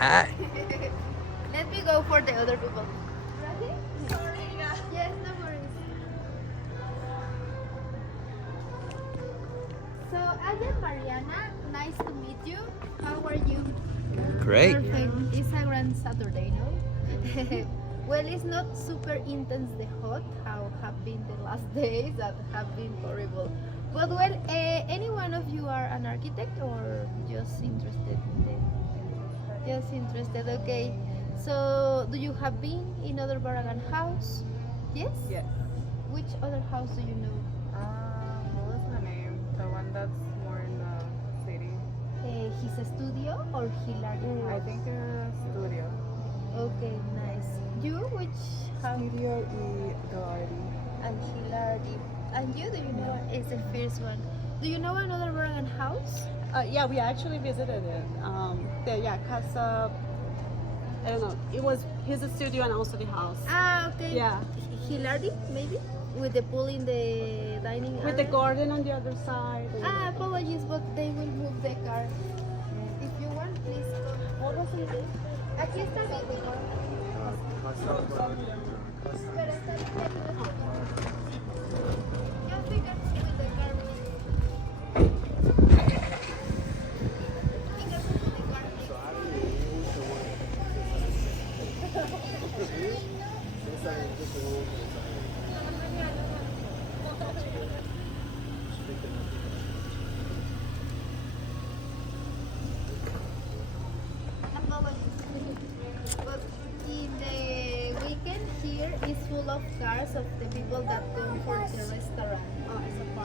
Hi. Let me go for the other people. Ready? Sorry. Yes, no worries. So I am Mariana. Nice to meet you. How are you? Great. Perfect. It's a grand Saturday, no? Well, it's not super intense the hot, how have been the last days that have been horrible. But well, any one of you are an architect or just interested in the just interested, okay. So do you have been in other Barragan house? Yes? Yes. Which other house do you know? What was the name? The one that's more in the city. His studio or Hilary I house? think studio. Okay, nice. You, which house? Studio y Doherty. And Hilary. And you, do you know is the first one? Do you know another Barragan house? Yeah, we actually visited it. Casa. I don't know. It was his studio and also the house. Ah, okay. Yeah, Hilary, maybe? With the pool in the dining with the area? garden on the other side. Ah, apologies, but they will move the car. If you want, please go. What was it? Aquí está mi hijo. Pero está bien, Just we can move with the car. We can move with the car, please. But in the weekend here is full of cars of the people that come for the restaurant.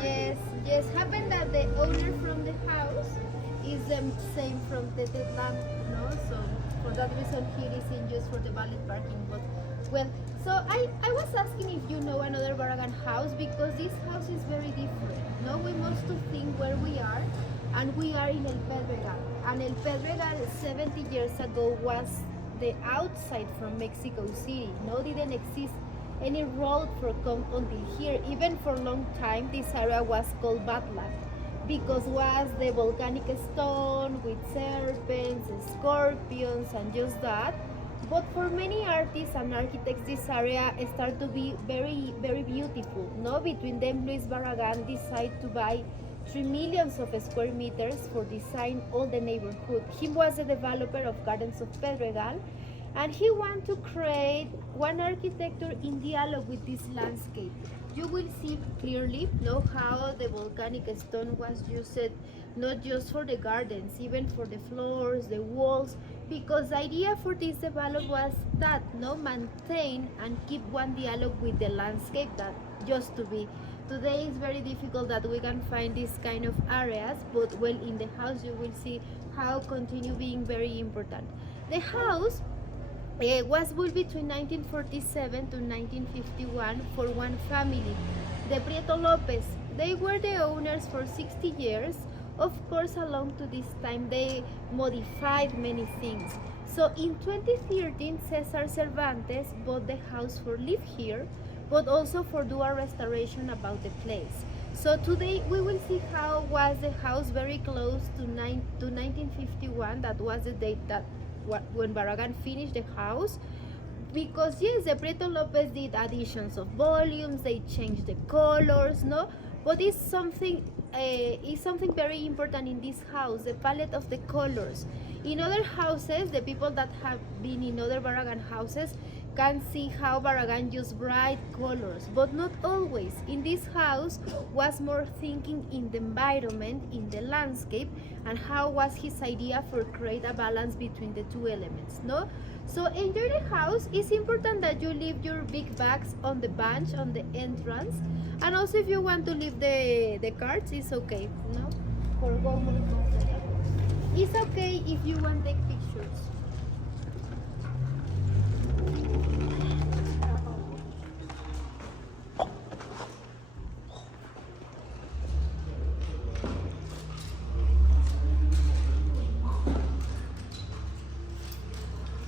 Yes, yes. Happened that the owner from the house is the same from the land, no? So for that reason here is in just for the valet parking. But well, so I was asking if you know another Barragan house because this house is very different. No, we must to think where we are, and we are in El Pedregal. And El Pedregal 70 years ago was the outside from Mexico City. No, didn't exist any road for come until here. Even for a long time, this area was called Badland because was the volcanic stone with serpents, scorpions, and just that. But for many artists and architects, this area started to be very, very beautiful. No, between them, Luis Barragán decided to buy 3 millions of square meters for design all the neighborhood. He was the developer of Gardens of Pedregal, and he wanted to create one architecture in dialogue with this landscape. You will see clearly know how the volcanic stone was used not just for the gardens, even for the floors, the walls, because the idea for this development was that no maintain and keep one dialogue with the landscape that just to be. Today it's very difficult that we can find this kind of areas, but well in the house you will see how continue being very important. The house was built between 1947 to 1951 for one family, the Prieto Lopez. They were the owners for 60 years. Of course, along to this time, they modified many things. So in 2013, Cesar Cervantes bought the house for live here, but also for do a restoration about the place. So today we will see how was the house very close to 1951. That was the date that when Barragan finished the house, because yes, the Prieto Lopez did additions of volumes, they changed the colors, no, but it's something very important in this house, the palette of the colors. In other houses, the people that have been in other Barragan houses can see how Barragan used bright colors, but not always. In this house was more thinking in the environment, in the landscape, and how was his idea for create a balance between the two elements, no? So enjoy the house. It's important that you leave your big bags on the bench on the entrance, and also if you want to leave the cards, it's okay, no? For go more comfortable. It's okay if you want to take pictures.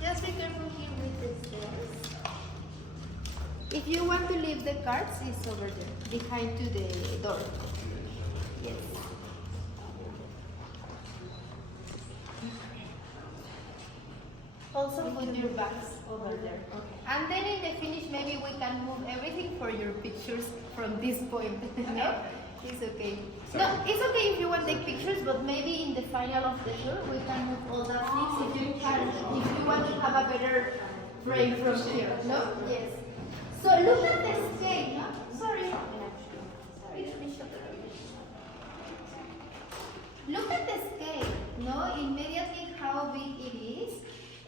Just be careful here with the stairs. If you want to leave the cards, it's over there, behind to the door. Yes. Also put your bags over there. Okay. And then in the finish, maybe we can move everything for your pictures from this point. No? It's okay. No, it's okay if you want to take pictures, but maybe in the final of the tour, we can move all the things if you want to have a better frame from here. No? Yes. So look at the scale. No? Sorry. Look at the scale. No? Immediately how big it is.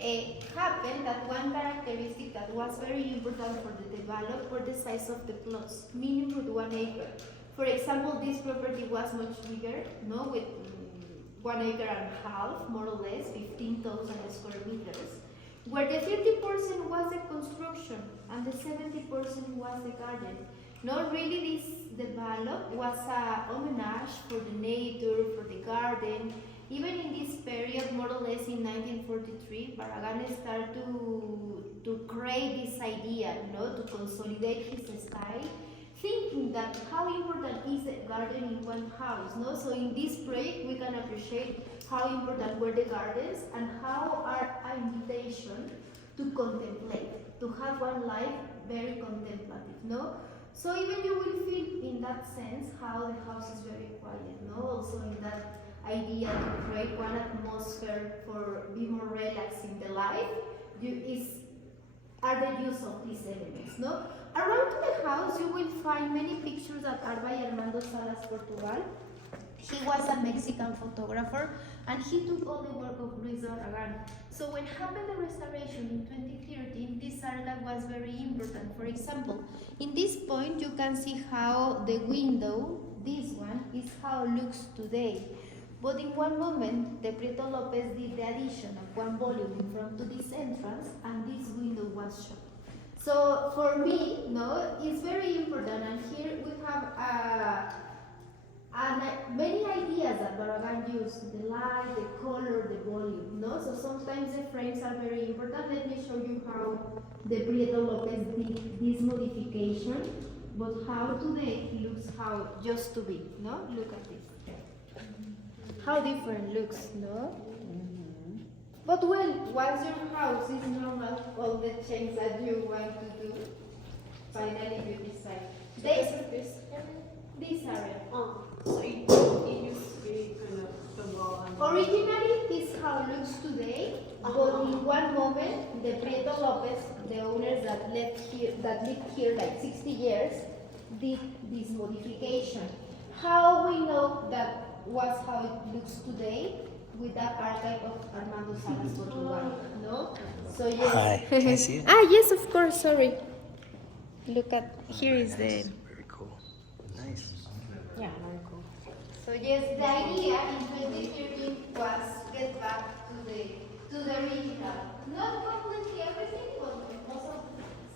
It happened that one characteristic that was very important for the develop were the size of the plots, minimum 1 acre. For example, this property was much bigger, no, with 1 acre and a half, more or less, 15,000 square meters, where the 30% was the construction and the 70% was the garden. No, really this develop was a homage for the nature, for the garden. Even in this period, more or less in 1943, Barragán started to create this idea, to consolidate his style, thinking that how important is the garden in one house. So in this project, we can appreciate how important were the gardens and how are an invitation to contemplate, to have one life very contemplative. So even you will feel in that sense how the house is very quiet. Also in that idea to create one atmosphere for be more relaxed in the life are the use of these elements. Around the house you will find many pictures that are by Armando Salas Portugal. He was a Mexican photographer and he took all the work of Luis Barragán. So when happened the restoration in 2013, this area was very important. For example, in this point you can see how the window, this one, is how it looks today. But in one moment, the Prieto Lopez did the addition of one volume in front to this entrance, and this window was shut. So for me, it's very important, and here we have many ideas that Barragán used: the light, the color, the volume. So sometimes the frames are very important. Let me show you how the Prieto Lopez did this modification, but how today it looks how just to be. Look at this. How different looks, But well, once your house is normal, all the changes that you want to do, finally you decide. This area. So it used to be kind of the wall. Originally, this is how it looks today, but in one moment, the Prieto Lopez, the owners that lived here like 60 years, did this modification. How we know that was how it looks today with that archive of Armando Salas Portugal, So yes. Hi, can I see it? Yes, of course. Sorry. Look at here is the. Very cool. Nice. Yeah, very cool. So yes, the idea in 2013 was get back to the original, not completely everything, but most of the things.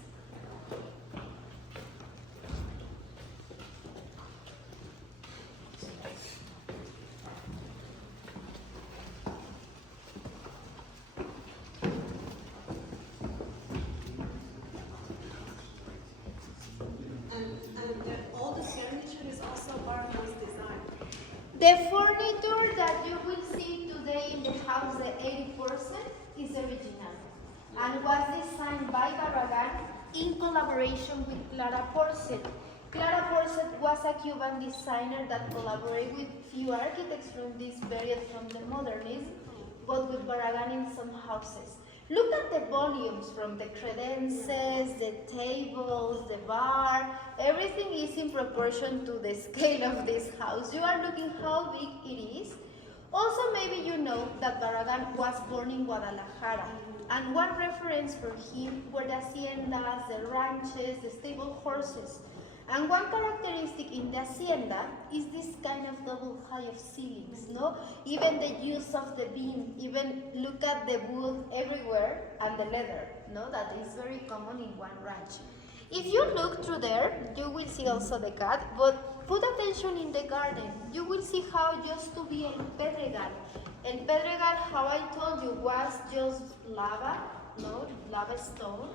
All the furniture is also Barragán's design. The furniture that you will see today in the house, the 80%, is original and was designed by Barragán in collaboration with Clara Porcel. Clara Porcel was a Cuban designer that collaborated with few architects from this period from the modernism, but with Barragán in some houses. Look at the volumes from the credences, the tables, the bar. Everything is in proportion to the scale of this house. You are looking how big it is. Also, maybe you know that Barragán was born in Guadalajara, and one reference for him were the haciendas, the ranches, the stable horses. And one characteristic in the hacienda is this kind of double height of ceilings, Even the use of the beam, even look at the wood everywhere and the leather, That is very common in one ranch. If you look through there, you will see also the cat, but put attention in the garden. You will see how it used to be El Pedregal. El Pedregal, how I told you, was just lava, lava stone.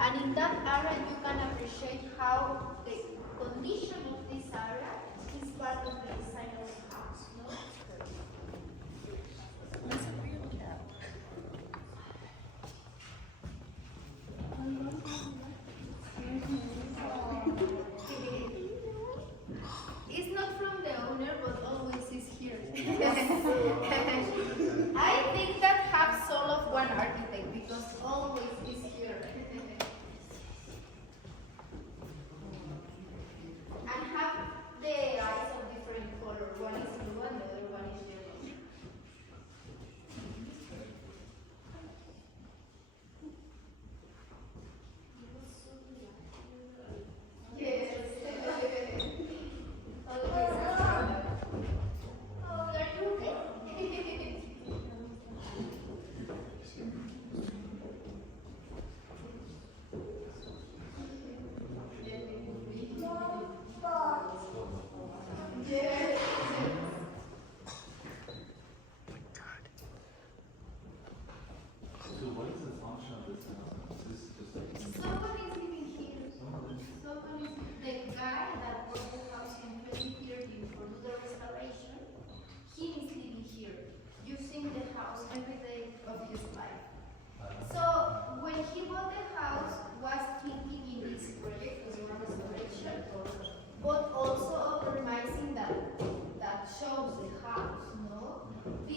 And in that area, you can appreciate how the condition of this area is part of the design of the house.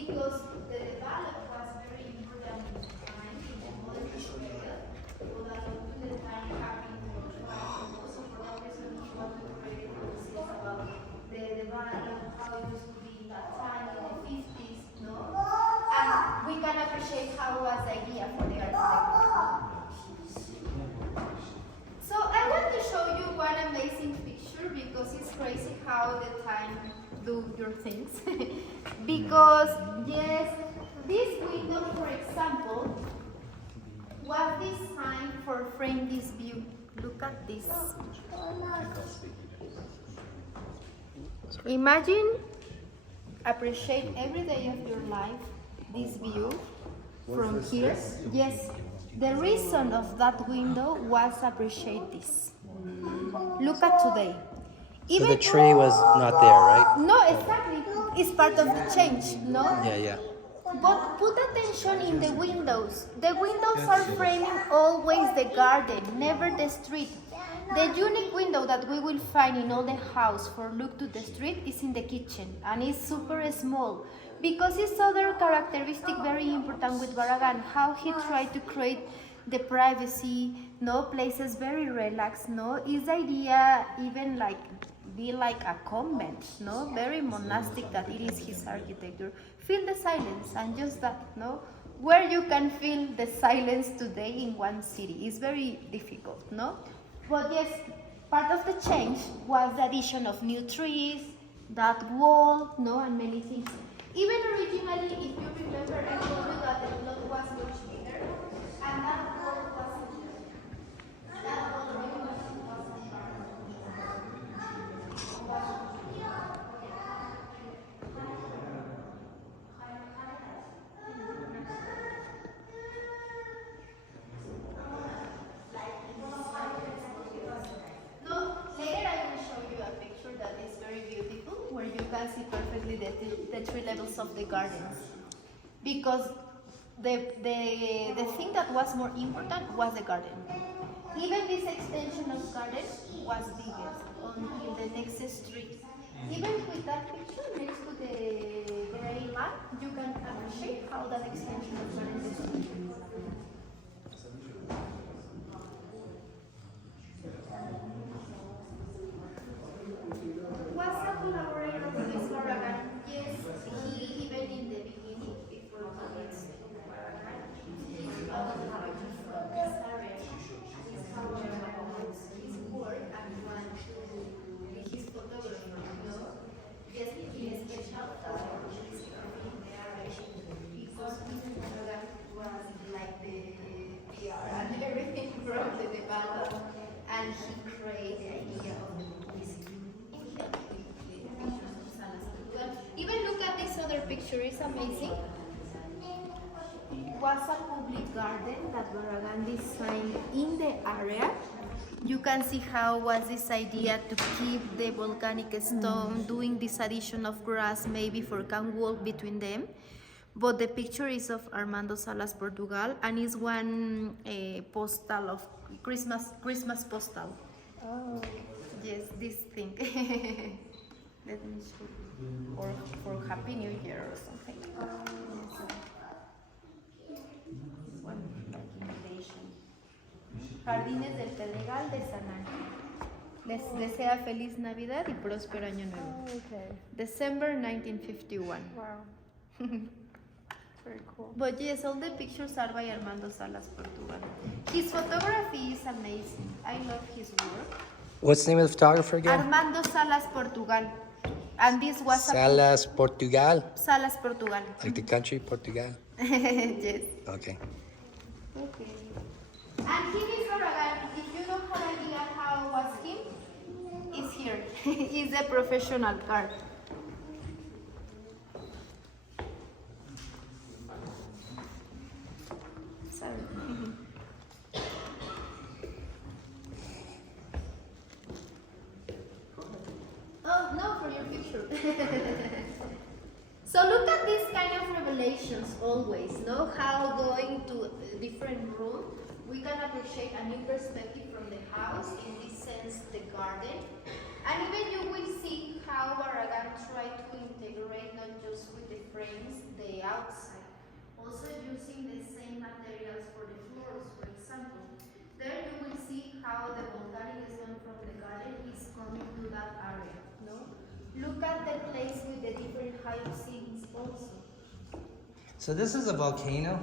because the development was very important in the time in the modern period. So that up to the time having also for that reason he wanted to create policies about the development, how it used to be in that time in the 50s, no? And we can appreciate how was the idea for the architecture. So I want to show you one amazing picture because it's crazy how the time do your things. Because yes, this window, for example, was designed for frame this view. Look at this. Imagine, appreciate every day of your life this view from here. Yes, the reason of that window was appreciate this. Look at today. So the tree was not there, right? No, exactly. It's part of the change, no? Yeah. But put attention in the windows. The windows are framing always the garden, never the street. The unique window that we will find in all the house for look to the street is in the kitchen, and it's super small because it's other characteristic very important with Barragán, how he tried to create the privacy, no places very relaxed, no, is the idea even like be like a convent, no, very monastic that it is his architecture. Feel the silence and just that, no, where you can feel the silence today in one city is very difficult, no. But yes, part of the change was the addition of new trees, that wall, no, and many things. Even originally, if you remember, I told you that the plot was much bigger, and that wall wasn't there. That wall really wasn't part of the No, later I will show you a picture that is very beautiful, where you can see perfectly the three levels of the gardens. Because the thing that was more important was the garden. Even this extension of garden was biggest until the next street. Even with that picture next to the gray line, you can appreciate how that extension of garden is. Was a collaborator with Luis Barragán. Yes, he even in the beginning, before he gets to Barragán, he developed a project from this area. His however was his work and want to be his photographer, no? Yes, he is special for his in the area because Luis Barragán was like the PR and everything from the development, and he created the idea of the publicity. Even look at this other picture, it's amazing. It was a public garden that Barragán designed in the area. You can see how was this idea to keep the volcanic stone, doing this addition of grass maybe for can walk between them. But the picture is of Armando Salas, Portugal, and is one postal of Christmas postal. Oh. Yes, this thing. Let me show you. Or for Happy New Year or something. This one, like invitation. Jardines del Pedregal de San Ángel. Les desea feliz Navidad y próspero año nuevo. Oh, okay. December 1951. Wow. Very cool. But yes, all the pictures are by Armando Salas, Portugal. His photography is amazing. I love his work. What's the name of the photographer again? Armando Salas, Portugal. And this was Salas, Portugal. Salas, Portugal. Like the country, Portugal. Yes. Okay. Okay. And he is Barragán. If you don't have idea how was him, is here. He's a professional card. Sorry. Oh, no, for your picture. So look at these kind of revelations always, no? How going to a different room, we can appreciate a new perspective from the house, in this sense, the garden. And even you will see how Barragán tried to integrate not just with the frames, the how the volcanic stone from the garden is coming to that area. No? Look at the place with the different hyacinths also. So this is a volcano?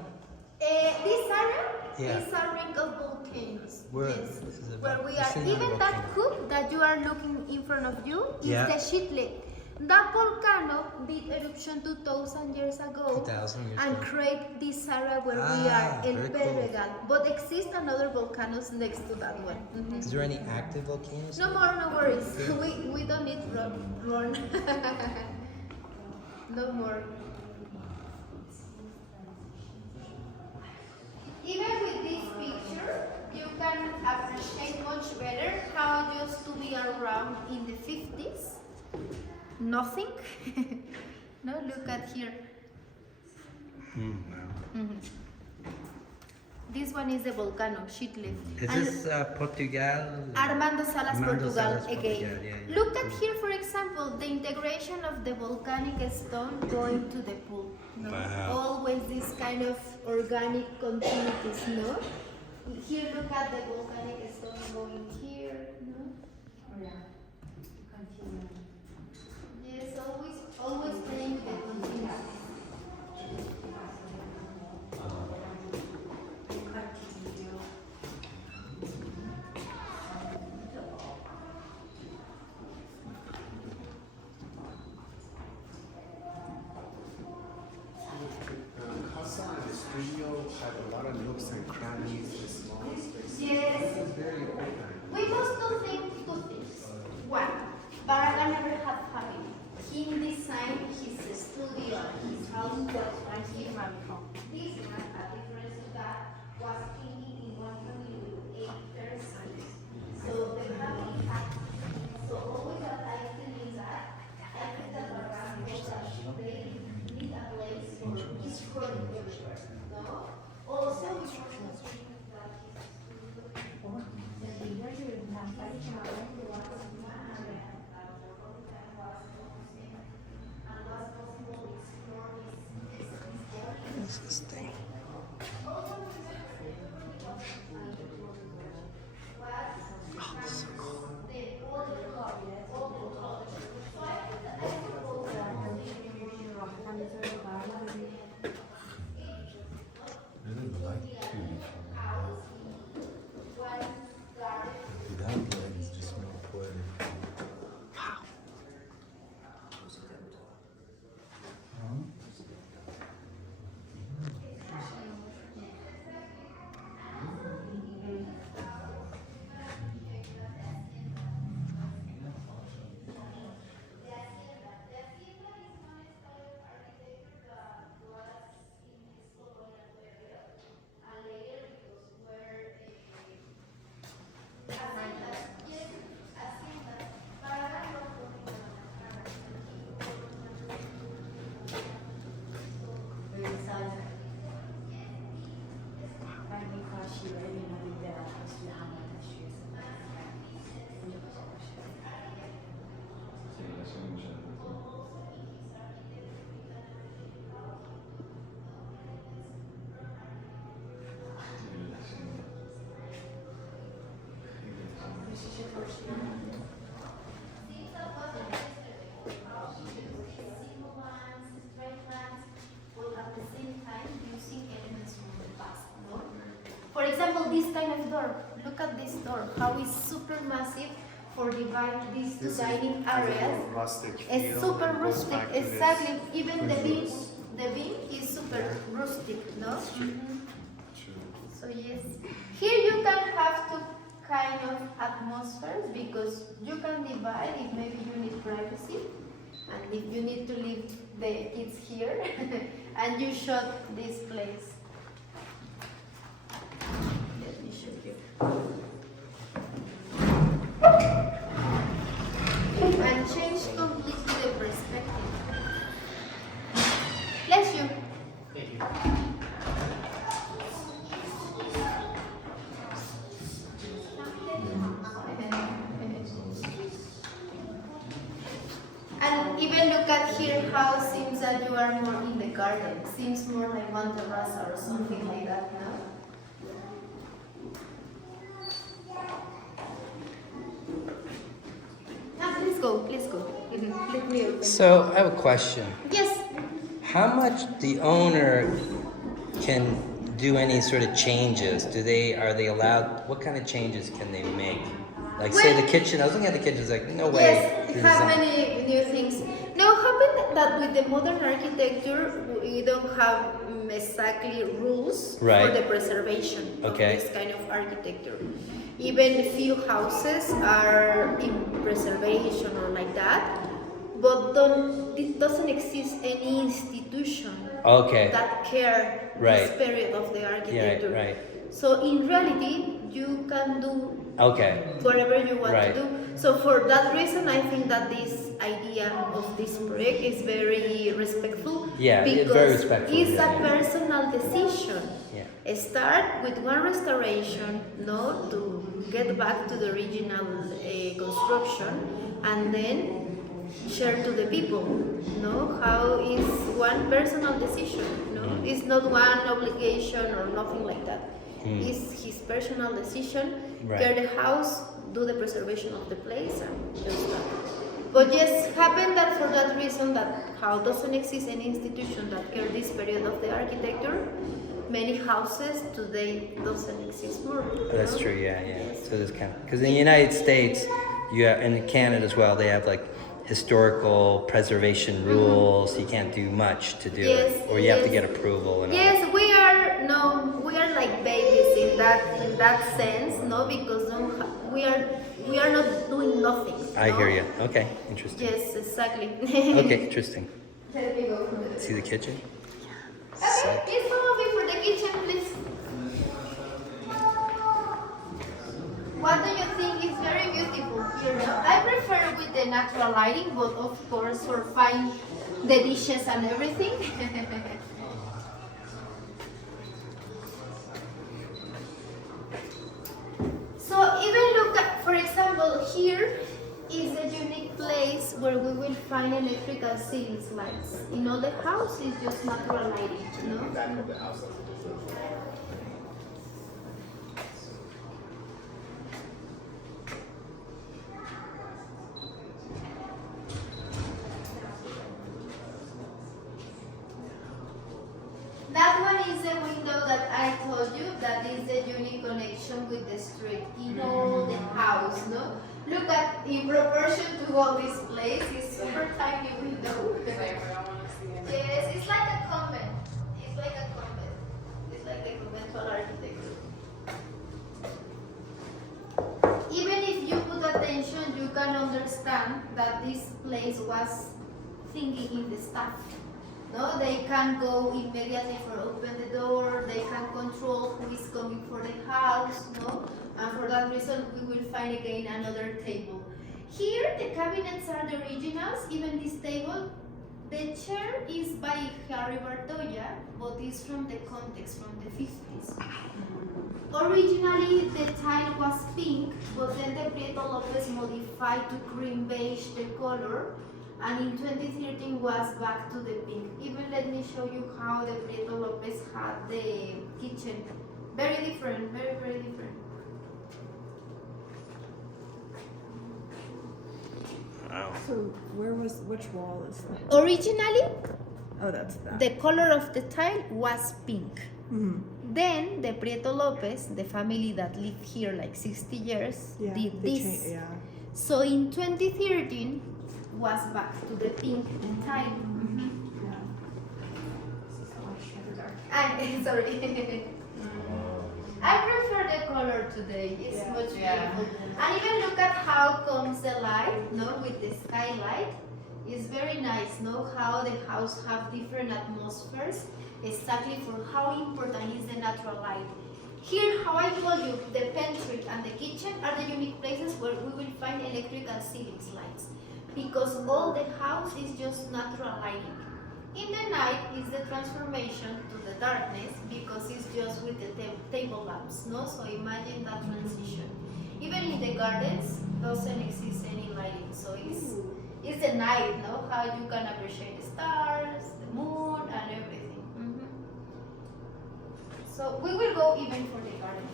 This area Yeah. is a ring of volcanoes. Where yes. is it? Where we This are. is not a Even that volcano. hoop that you are looking in front of you is Yeah. the sheet lake. That volcano did eruption 2,000 years ago 2,000 years and ago. create this area where we Ah, are, El very cool. Pedregal. But exist another volcanoes next to that one. Mhm. Is there any active volcanoes? No more, no worries. we don't need run. No more. Even with this picture, you can appreciate much better how it used to be around in the 50s. Nothing. No, look at here. Mhm. This one is the volcano, sheet left. Is And this Portugal? Armando Salas, Armando Portugal Salas, again. Portugal, yeah, yeah. Look at here, for example, the integration of the volcanic stone going to the pool. No? Wow. Always this kind of organic continuities, no? Here, look at the volcanic stone going here, no? Yes, always playing with the continuities. Casa and the studio have a lot of nooks and crannies and small spaces. Yes. It's very open. We must do two things. One, Barragán never had family. He designed his studio and his house was right here. This one, a difference of that, was thinking in one family with 8 persons. So the family had, so always that I think is that, I think that Barragán was that they need a place for each furniture, no? Also, we want to think that his What's this thing? Oh, this is so cool. For example, this kind of door. Look at this door. How it's super massive for divide these two This is dining a areas. little rustic It's feel super and goes rustic. back to this Exactly. Even the beam, windows. the beam is super rustic, no? Mhm. True. So yes, here you can have two kind of atmospheres because you can divide if maybe you need privacy and if you need to leave the kids here and you shot this place. Let me show you. And change completely the perspective. Bless you. And even look at here how it seems that you are more in the garden. Seems more like Monterrasa or something like that, no? go. Let's go. Let me open. So I have a question. Yes. How much the owner can do any sort of changes? Are they allowed? What kind of changes can they make? Like say the kitchen. I was looking at the kitchen. It's like no way. Yes, this is have not- many new things. Now, happen that with the modern architecture, we don't have exactly rules Right. for the preservation Okay. of this kind of architecture. Even few houses are in preservation or like that, but it doesn't exist any institution Okay. that care Right. this period of the architecture. right. So in reality, you can do Okay. whatever you want Right. to do. So for that reason, I think that this idea of this project is very respectful. Yeah, it's because very respectful, it's yeah, a yeah. personal decision. Yeah. Start with one restoration, to get back to the original construction, and then share to the people. How is one personal decision. It's not one obligation or nothing like that. It's his personal decision. Right. Care the house, do the preservation of the place, and just that. But yes, happen that for that reason that how doesn't exist any institution that care this period of the architecture, many houses today doesn't exist more. That's true. Yeah. So there's kind of because in the United States, and in Canada as well, they have like historical preservation rules. You can't do much to do it, or you have to get approval. And all Yes, we are like babies in that sense, because we are not doing nothing. I hear you. Okay, interesting. Yes, exactly. Okay, interesting. Let me go from there. See the kitchen? Okay, please follow me for the kitchen, please. What do you think is very beautiful here? I prefer with the natural lighting, but of course for fine the dishes and everything. So even look at, for example, here is a unique place where we will find electrical ceiling lights. In all the house is just natural lighting, That one is the window that I told you that is the unique connection with the street in all the house, Look at, in proportion to all this place, it's super tiny window. Yes, it's like a convent. It's like a convent. It's like the conventual architecture. Even if you put attention, you can understand that this place was thinking in the staff. They can go immediately for open the door, they can control who is coming for the house, and for that reason we will find again another table. Here the cabinets are the originals, even this table. The chair is by Harry Bartoya, but it's from the context, from the 50s. Originally the tile was pink, but then the Prieto Lopez modified to cream beige the color, and in 2013 was back to the pink. Even let me show you how the Prieto Lopez had the kitchen. Very different, very, very different. So which wall is that? Originally, Oh, that's that. the color of the tile was pink. Mhm. Then the Prieto Lopez, the family that lived here like 60 years, Yeah, did they this. yeah. So in 2013 was back to the pink tile. And sorry. I prefer the color today. It's much beautiful. And even look at how comes the light, with the skylight. It's very nice, how the house have different atmospheres, exactly for how important is the natural light. Here, how I told you, the pantry and the kitchen are the unique places where we will find electrical ceiling lights, because all the house is just natural lighting. In the night is the transformation to the darkness, because it's just with the table lamps, So imagine that transition. Even in the gardens, doesn't exist any lighting, so it's the night, How you can appreciate the stars, the moon, and everything. So we will go even for the garden.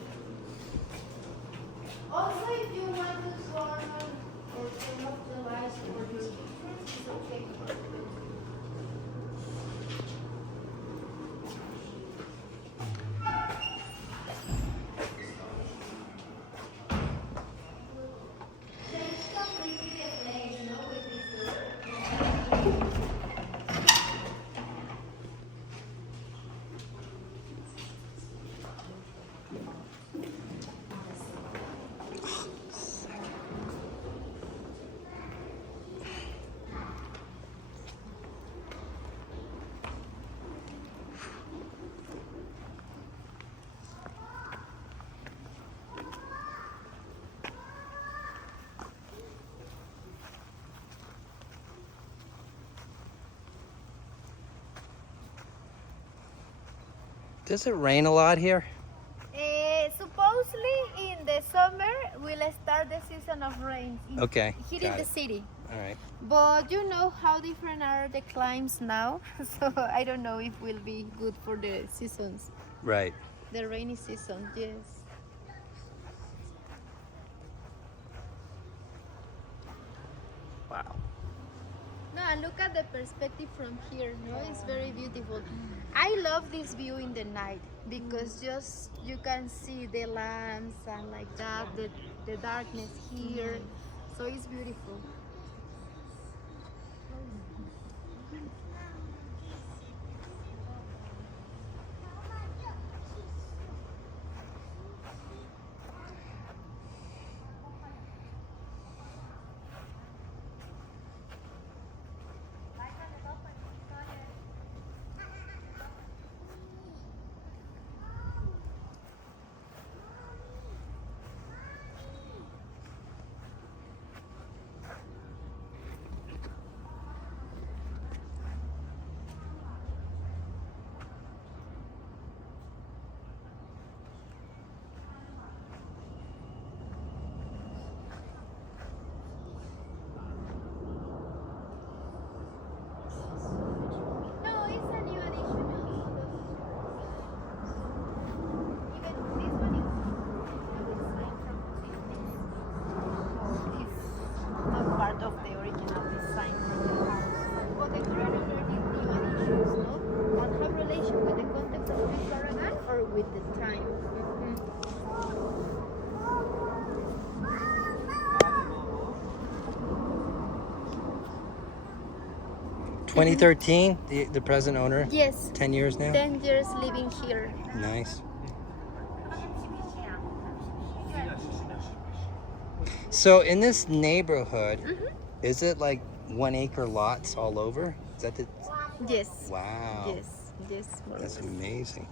Also, if you want to turn or Does it rain a lot here? Supposedly in the summer will start the season of rain Okay, here in got the it. city. All right. But you know how different are the climes now, so I don't know if will be good for the seasons, Right. the rainy season. Yes. Wow. No, and look at the perspective from here. No, it's very beautiful. I love this view in the night because just you can see the lamps and like that, the darkness here. So it's beautiful. No, it's a new addition also. Even this one is design from the 50s. It's not part of the original design from the house. But the current owner did new additions, no? That have relation with the context of Luis Barragán or with the time. 2013, the present owner? Yes. 10 years now? 10 years living here. Nice. So in this neighborhood, is it like 1 acre lots all over? Is that the... Yes. Wow. Yes. Yes. More or That's less. amazing.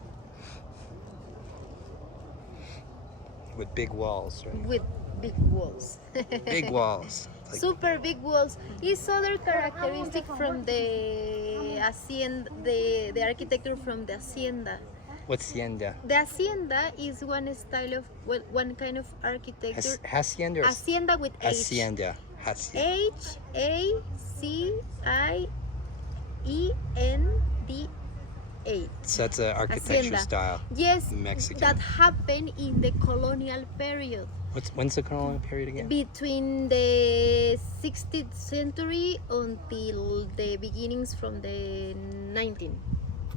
With big walls, right? With big walls. Big walls. Like, Super big walls. It's other characteristic from the hacienda, the architecture from the hacienda. what's hacienda? The hacienda is one style of, well, one kind of architecture. Hacienda or Hacienda with H. hacienda? Hacienda. Hacienda. So that's an architecture Hacienda. style. Yes, Mexican. that happened in the colonial period. When's the colonial period again? Between the 16th century until the beginnings from the 19th.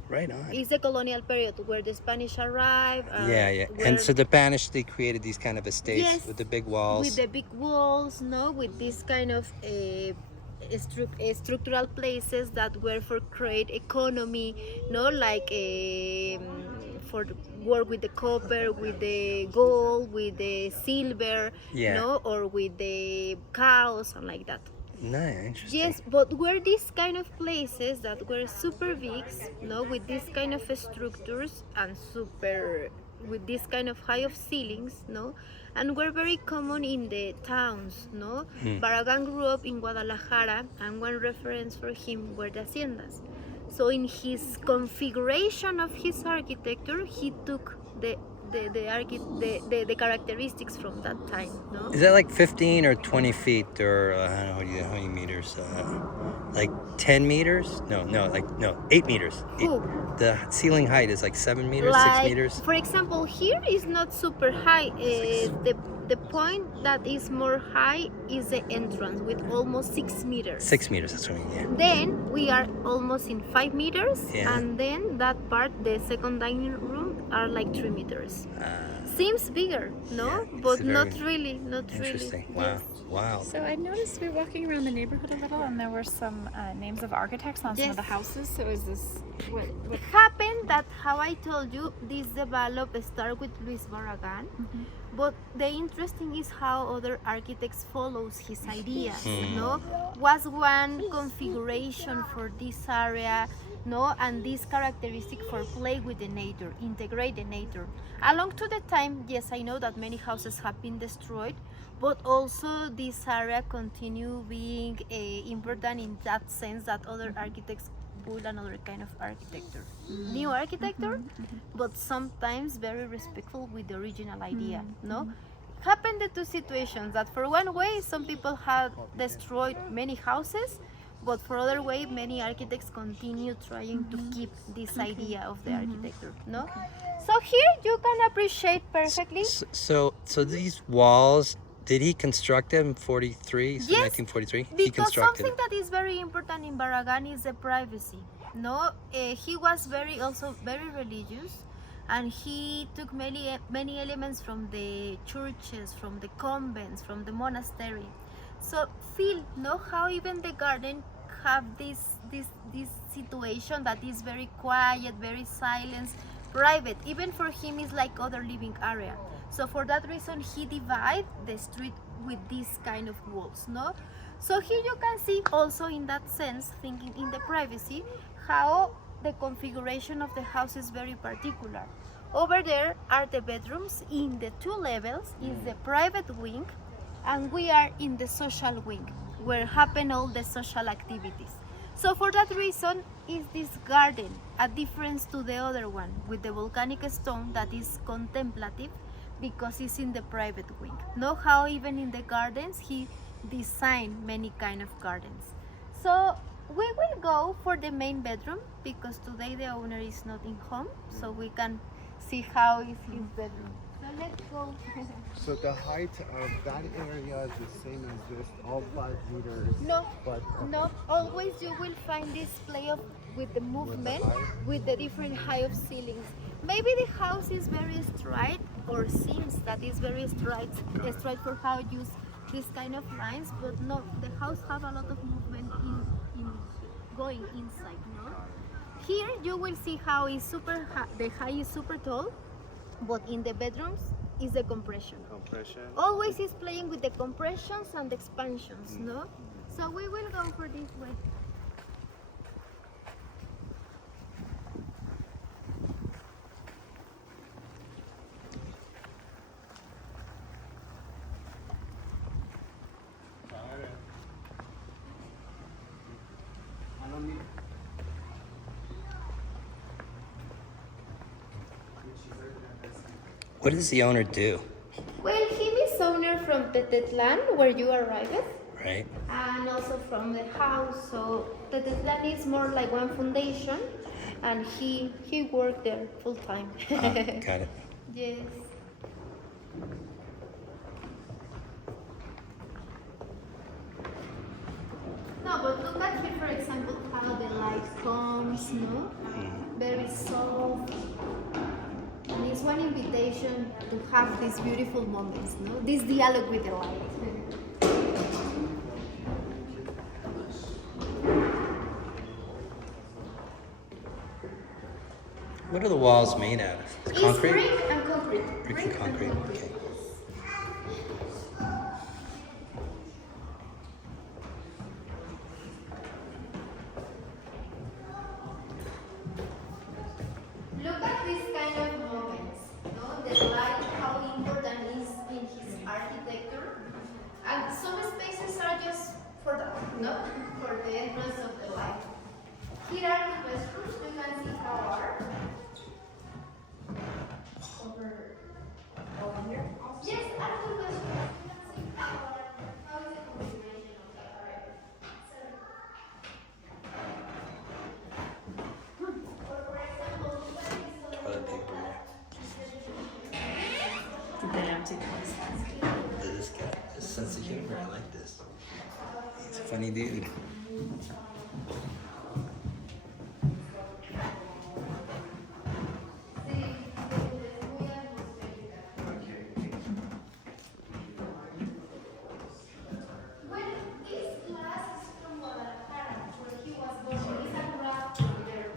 Right on. It's the colonial period where the Spanish arrived. Yeah. And so the Spanish, they created these kind of estates Yes, with the big walls. with the big walls, no, with this kind of structural places that were for create economy, no, like for work with the copper, with the gold, with the silver, Yeah. no, or with the cows and like that. No, interesting. Yes, but were these kind of places that were super big, no, with this kind of structures and super with this kind of high of ceilings, no, and were very common in the towns, no. Barragán grew up in Guadalajara, and one reference for him were the haciendas. So in his configuration of his architecture, he took the characteristics from that time, no? Is that like 15 or 20 feet or I don't know how many meters? Like 10 meters? No, 8 meters. Who? The ceiling height is like 7 meters, Like, 6 meters. for example, here is not super high. The point that is more high is the entrance with almost 6 meters. 6 meters, that's what I mean, yeah. Then we are almost in 5 meters, Yeah. and then that part, the second dining room, are like 3 meters. Seems bigger, no? Yeah, But it's not very really, not Interesting. really. Wow. Yes. Wow. So I noticed we were walking around the neighborhood a little, and there were some names of architects on some of the Yes. houses. So is this what? Happened that, how I told you, this developed start with Luis Barragán, but the interesting is how other architects follows his ideas. No, was one configuration for this area, no, and this characteristic for play with the nature, integrate the nature. Along to the time, yes, I know that many houses have been destroyed, but also this area continue being important in that sense that other architects build another kind of architecture, new architecture, but sometimes very respectful with the original idea, no? Happened the two situations that for one way some people had destroyed many houses, but for other way many architects continue trying to keep this idea of the architecture, no? So here you can appreciate perfectly. So these walls, did he construct them in 43? So Yes, 1943? He Because constructed something it. that is very important in Barragán is the privacy. No, he was also very religious, and he took many elements from the churches, from the convents, from the monastery. So feel no how even the garden have this situation that is very quiet, very silent, private. Even for him, is like other living area. So for that reason, he divide the street with this kind of walls, no? So here you can see also in that sense, thinking in the privacy, how the configuration of the house is very particular. Over there are the bedrooms. In the 2 levels is the private wing, and we are in the social wing, where happen all the social activities. So for that reason is this garden a difference to the other one with the volcanic stone that is contemplative, because it's in the private wing. Know how even in the gardens he designed many kind of gardens. So we will go for the main bedroom because today the owner is not in home, so we can see how is his bedroom. So let's go. So the height of that area is the same as this, all 5 meters. No, But no. Always you will find this play of with the movement, with the different height of ceilings. Maybe the house is very straight, or seems that is very straight for how you use this kind of lines. But no, the house have a lot of movement in going inside. No, here you will see how is super the height is super tall, but in the bedrooms is the compression. Always is playing with the compressions and the expansions, no? So we will go for this way. What does the owner do? Well, he is owner from Tetetlan, where you arrived, Right? and also from the house. So Tetetlan is more like one foundation, and he worked there full time. Got it. Yes. No, but look at here, for example, how the light comes, no? Very soft. And it's one invitation to have these beautiful moments, no? This dialogue with the light. What are the walls made out of? It's Concrete? brick and concrete. Brick and concrete. Okay. Look at this kind of moments, no? The light, how important is in his architecture. And some spaces are just for the, no? For the entrance of the light. Here are the restrooms, you can see how are. Over Yes, after the how is the configuration of that? Toilet paper. Did they empty those? This guy, his sense of humor, I like this. He's a funny dude. Well, this glass is from Guadalajara, where he was born. He's a craft there.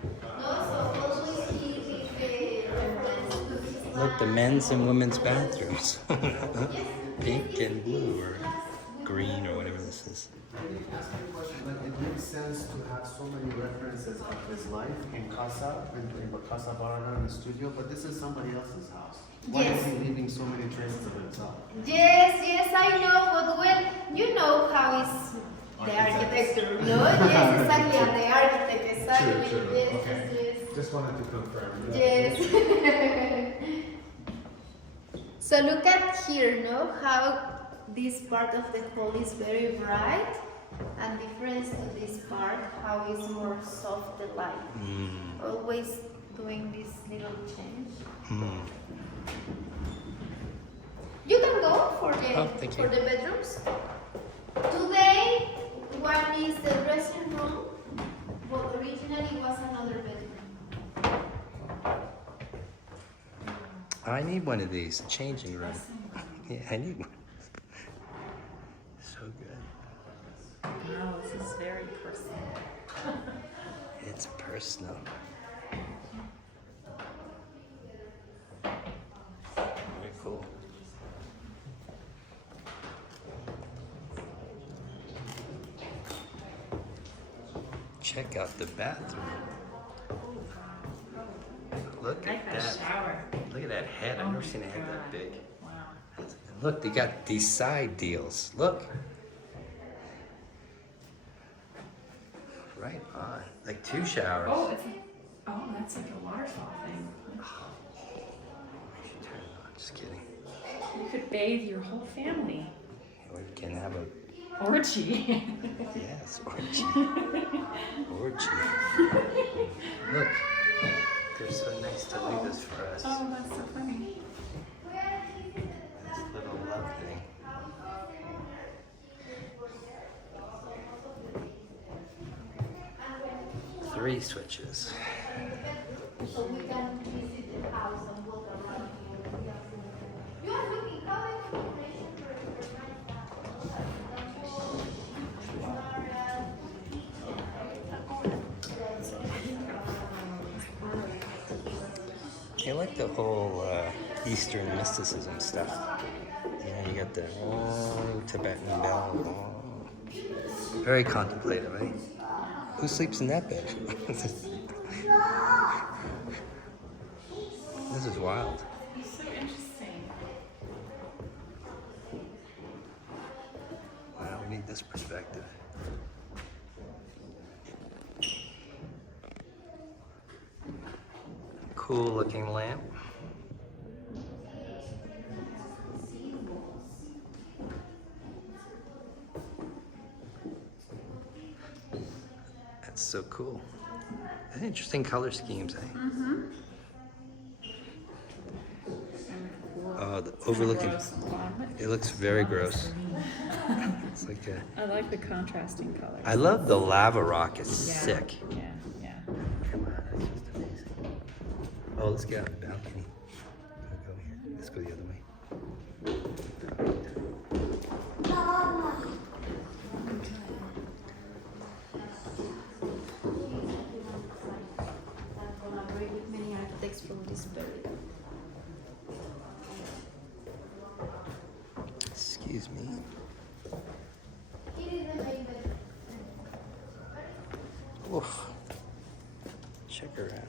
No, so always he leave a reference to his Look, the men's and women's bathrooms. Pink and blue or green or whatever this is. Let me ask you a question. Like, it makes sense to have so many references of his life in Casa, in Casa Barragán in the studio, but this is somebody else's house. Why Yes. is he leaving so many traces of himself? Yes, I know, but well, you know how is the architecture, no? Yes, exactly, and the architect, exactly. Yes. Just wanted to confirm. Yes. So look at here, no? How this part of the hall is very bright, and difference to this part, how it's more soft the light. Always doing this little change. You can go for the Oh, thank you. bedrooms. Today, one is the dressing room, but originally was another bedroom. I need one of these, a changing room. Yeah, I need one. So good. Wow, this is very personal. It's personal. Very cool. Check out the bathroom. Look Like at that that. shower. Look at that head. I've Oh never my seen a head God. that big. Wow. Look, they got these side deals. Look. Right on. Like 2 showers. That's like a waterfall thing. You should turn it on. Just kidding. You could bathe your whole family. Or you can have a Orgy. yes, orgy. Orgy. Look. They're so nice to leave this for us. Oh, that's so funny. This little love thing. Three switches. So we can visit the house and walk around here. You are looking how the configuration I like the whole Eastern mysticism stuff. You know, you got the Tibetan bell. Very contemplative, eh? Who sleeps in that bed? This is wild. It's so interesting. Wow, we need this perspective. Cool looking lamp. That's so cool. Interesting color schemes, eh? Oh, the overlooking. It looks very gross. It's like a. I like the contrasting colors. I love the lava rock. It's sick. Yeah. Come on, that's just amazing. Oh, let's get out the balcony. Go here. Let's go the other way. collaborate with many architects from this period. Excuse me. It is the main bedroom. Oof. Check her out.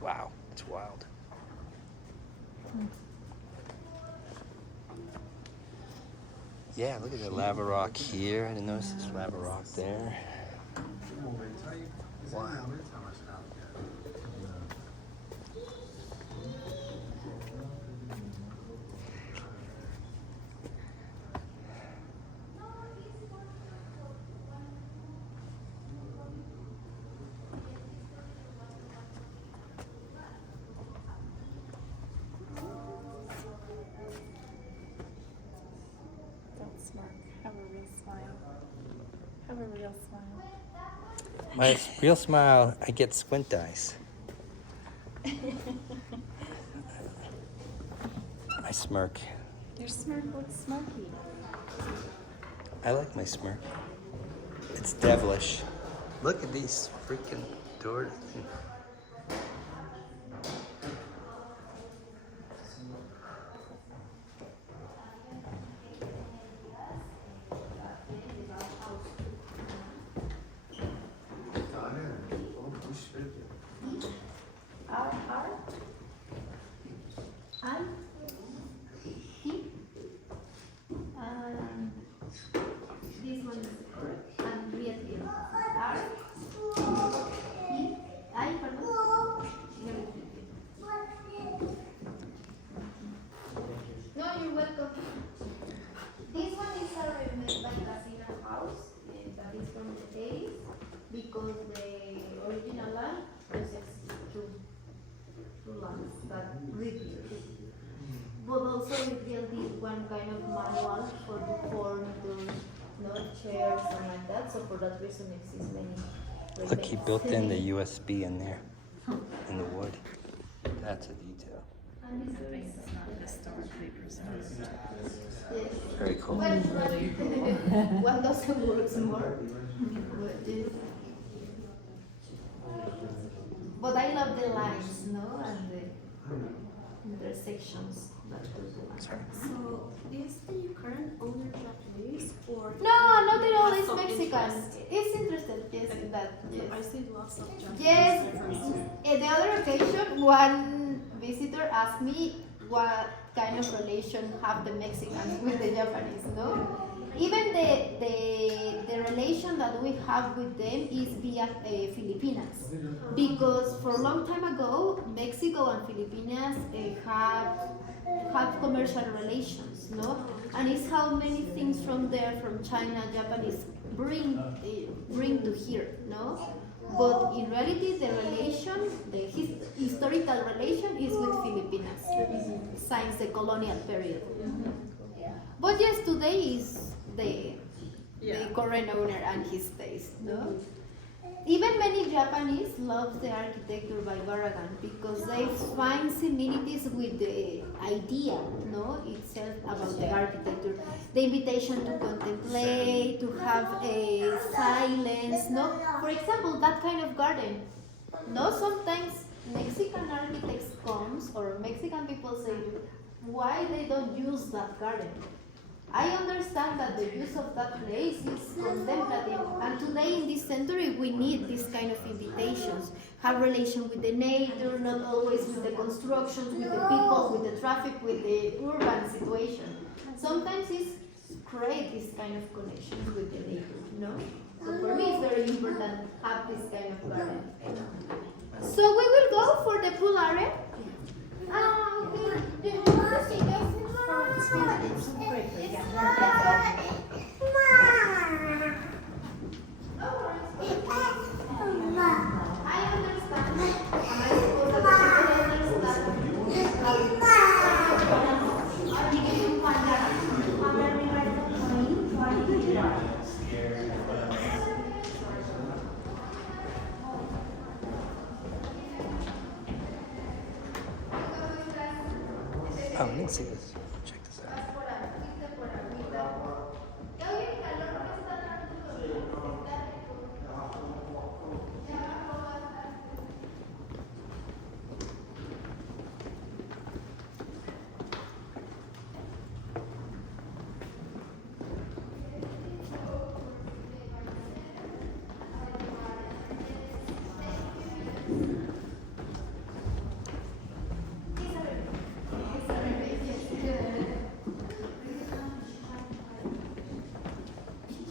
Wow, it's wild. Yeah, look at the lava rock here. I didn't notice this lava rock there. Wow. Have a real smile. Have a real smile. My real smile, I get squint eyes. My smirk. Your smirk looks smoky. I like my smirk. It's devilish. Look at these freaking doors. This one is correct. And read it. R, E, I, pardon. No, you're welcome. This one is a remake by Casino House, that is from the 80s, because the original line uses two lines that repeat. But also we built this one kind of manual for the furniture, no chairs and like that. So for that reason exists many. Look, he built in the USB in there, in the wood. That's a detail. And this Thing is not historically preserved. yes. Very cool. Well, one doesn't work more. But I love the lines, no, and the intersections that do the lines. Sorry. So, is the current owner Japanese or? No, not at all. It's Some Mexican. interest. It's interested, yes, in that. I Yes. see lots of Japanese. Yes. references. In the other occasion, one visitor asked me what kind of relation have the Mexicans with the Japanese, no? Even the relation that we have with them is via Filipinas. Because for a long time ago, Mexico and Filipinas have commercial relations, no? And it's how many things from there, from China, Japanese, bring to here, no? But in reality, the relation, the historical relation is with Filipinas since the colonial period. But yes, today is the current owner and his taste, no? Even many Japanese love the architecture by Barragán because they find similarities with the idea, no, itself about the architecture. The invitation to contemplate, to have a silence, no. For example, that kind of garden, no. Sometimes Mexican architects comes or Mexican people say, why they don't use that garden? I understand that the use of that place is contemplative, and today in this century we need this kind of invitations. Have relation with the nature, not always with the constructions, with the people, with the traffic, with the urban situation. Sometimes it's create this kind of connections with the nature, no? So for me it's very important to have this kind of garden. So we will go for the pool area. Oh, I didn't see this. Check this out.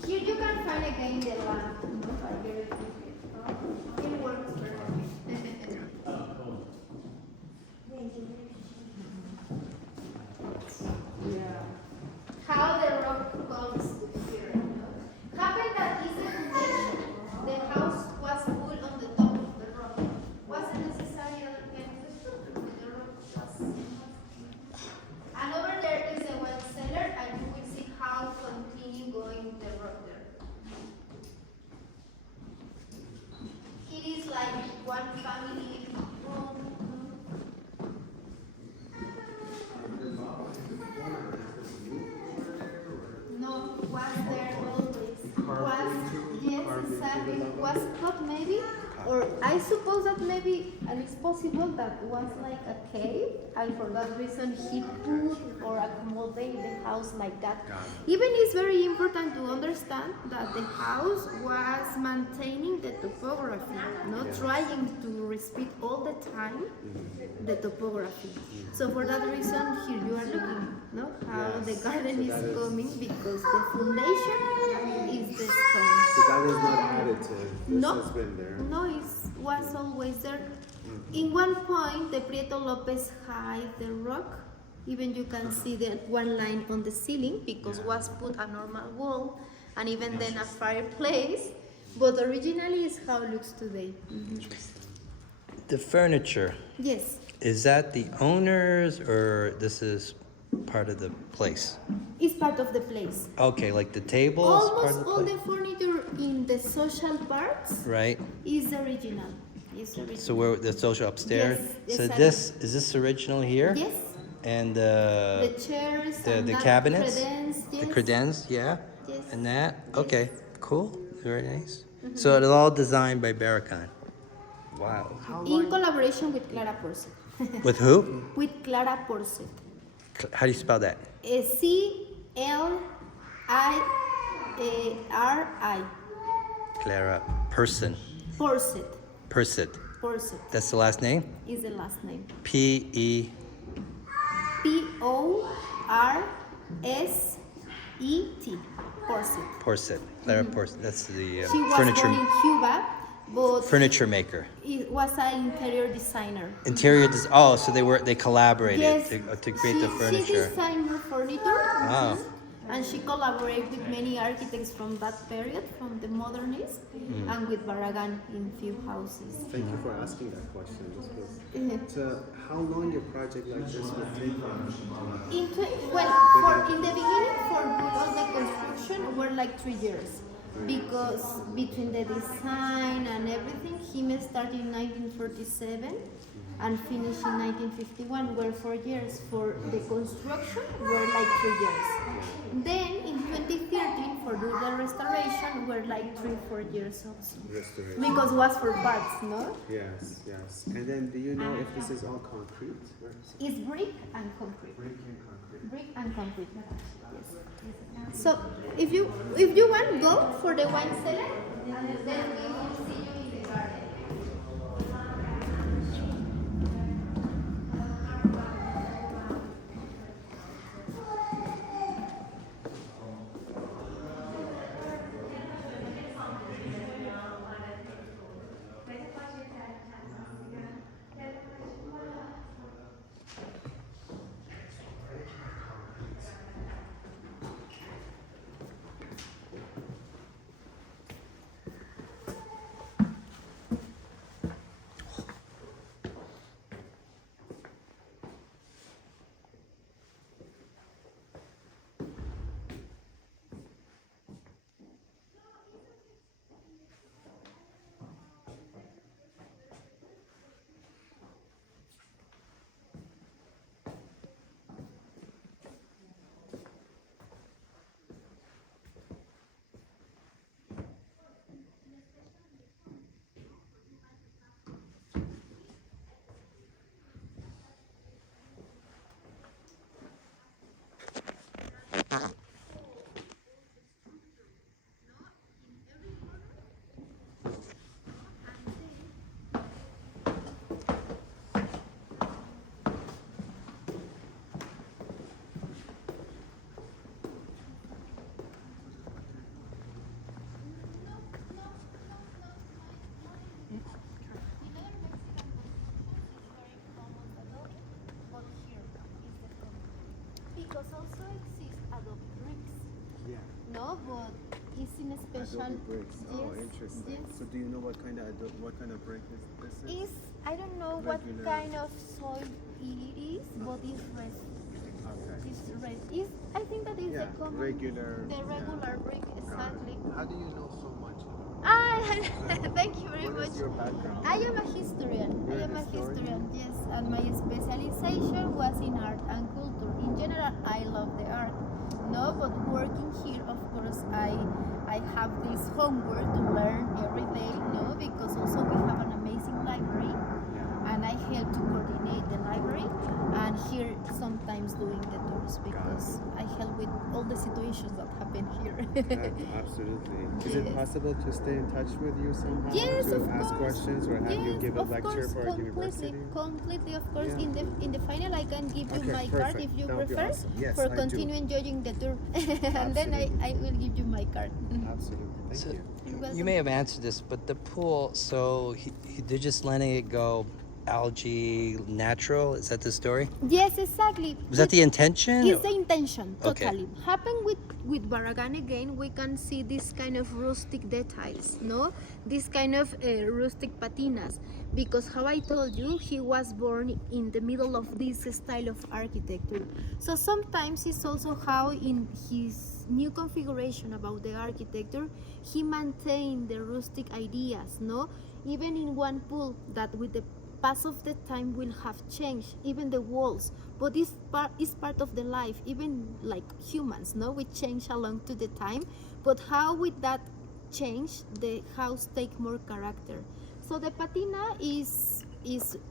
Here you can find again the lamp, no? But very quickly. It works perfectly. How the rock comes to here. Happened that this foundation, the house was full on the top of the rock. Wasn't necessary other kind of structure. The rock was. And over there is the wine cellar, and you will see how continue going exactly. Was cut maybe, or I suppose that maybe, and it's possible that was like a cave, and for that reason he put or accommodate the house like that. Even it's very important to understand that the house was maintaining the topography, not trying to respect all the time the topography. So for that reason, here you are looking, no, how the garden is coming because the foundation is the stone. So that is not additive. This No, has been there. no, it was always there. In one point, the Prieto Lopez hide the rock. Even you can see the one line on the ceiling because was put a normal wall and even then a fireplace. But originally is how it looks today. The furniture, Yes, is that the owner's or this is part of the place? it's part of the place. Okay, like the tables, part of Almost the all place? the furniture in the social parts Right, is original. Is original. so where the social upstairs? Yes, So exactly. is this original here? Yes, And the chairs and the that cabinets? credence, The yes. credence, yeah? Yes. And that? Yes. Okay, cool, very nice. So it's all designed by Barragán. Wow. In collaboration with Clara Porcet. With who? With Clara Porcet. How do you spell that? C-L-I-R-I. Clara Person. Porcet. Persit. Porcet That's the last name? is the last name. P-E. P-O-R-S-E-T. Porcet. Porcet. Clara Porcet. That's the She was furniture born in Cuba, but furniture maker. it was an interior designer. Oh, so they collaborated Yes, to create the She furniture. designed her furniture. Wow. And she collaborated with many architects from that period, from the modernists, and with Barragán in few houses. Thank you for asking that question. This was, how long a project like this would take? In the beginning, for all the construction, were like 3 years. Because between the design and everything, he may start in 1947 and finish in 1951, were 4 years. For the construction, were like 3 years. Then in 2013, for do the restoration, were like 3-4 years also. Restoration. Because it was for parts, no? Yes, yes. And then do you know if this is all concrete? Or is it It's brick and concrete. brick and concrete? Brick and concrete. Yes. So if you want, go for the wine cellar, and then we will see you in the garden. Because also exists adobe bricks. Yeah. No, but it's in a special. Adobe bricks. Oh, Yes, interesting. yes. So do you know what kind of brick this is? Is I don't know what Regular. kind of soil it is, but it's red. Okay. It's red. Is I think that is Yeah, the common, regular. the regular brick exactly. How do you know so much? Thank you very What much. is your background? I am a historian. You're I a am a historian? historian, yes, and my specialization was in art and culture. In general, I love the art. No, but working here, of course, I have this homework to learn every day, no? Because also we have an amazing library, and I help to coordinate the library, and here sometimes doing the tours because I help with all the situations that happen here. Absolutely. Is Yes. it possible to stay in touch with you somehow Yes, to of ask course. questions or have you Yes, give a of lecture course, for our university? completely, of course. Yeah. In the final, I can give you Okay, my perfect. card if you That would be prefer awesome. Yes, for I do. continue enjoying the tour, and then Absolutely. I will give you my card. Absolutely. Thank So you. You're welcome. you may have answered this, but the pool, so they're just letting it go algae natural? Is that the story? Yes, exactly. Was that the intention? Is the intention Okay. totally happen with Barragán again? We can see this kind of rustic details, no? This kind of rustic patinas, because how I told you, he was born in the middle of this style of architecture. So sometimes it's also how in his new configuration about the architecture, he maintained the rustic ideas, no? Even in one pool that with the pass of the time will have changed, even the walls, but this part is part of the life, even like humans, no, we change along to the time, but how with that change the house take more character. So the patina is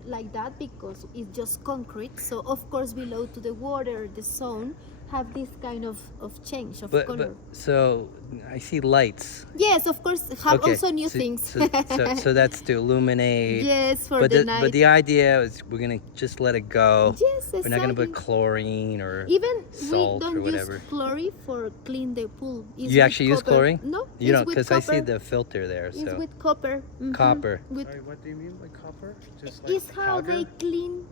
like that because it's just concrete, so of course below to the water, the sun have this kind of change of color. But so I see lights. Yes, of course, have also new so, things. so that's to illuminate. Yes, for but the night. But the idea is we're gonna just let it go. Yes, We're not gonna exactly. put chlorine or Even salt we or don't use whatever. chlorine for clean the pool. It's You with actually use copper. chlorine? No, You it's don't, with because I see copper. the filter there. It's So with copper. Mhm. Copper. With Sorry, what do you mean by copper? Just like it's how powder? they clean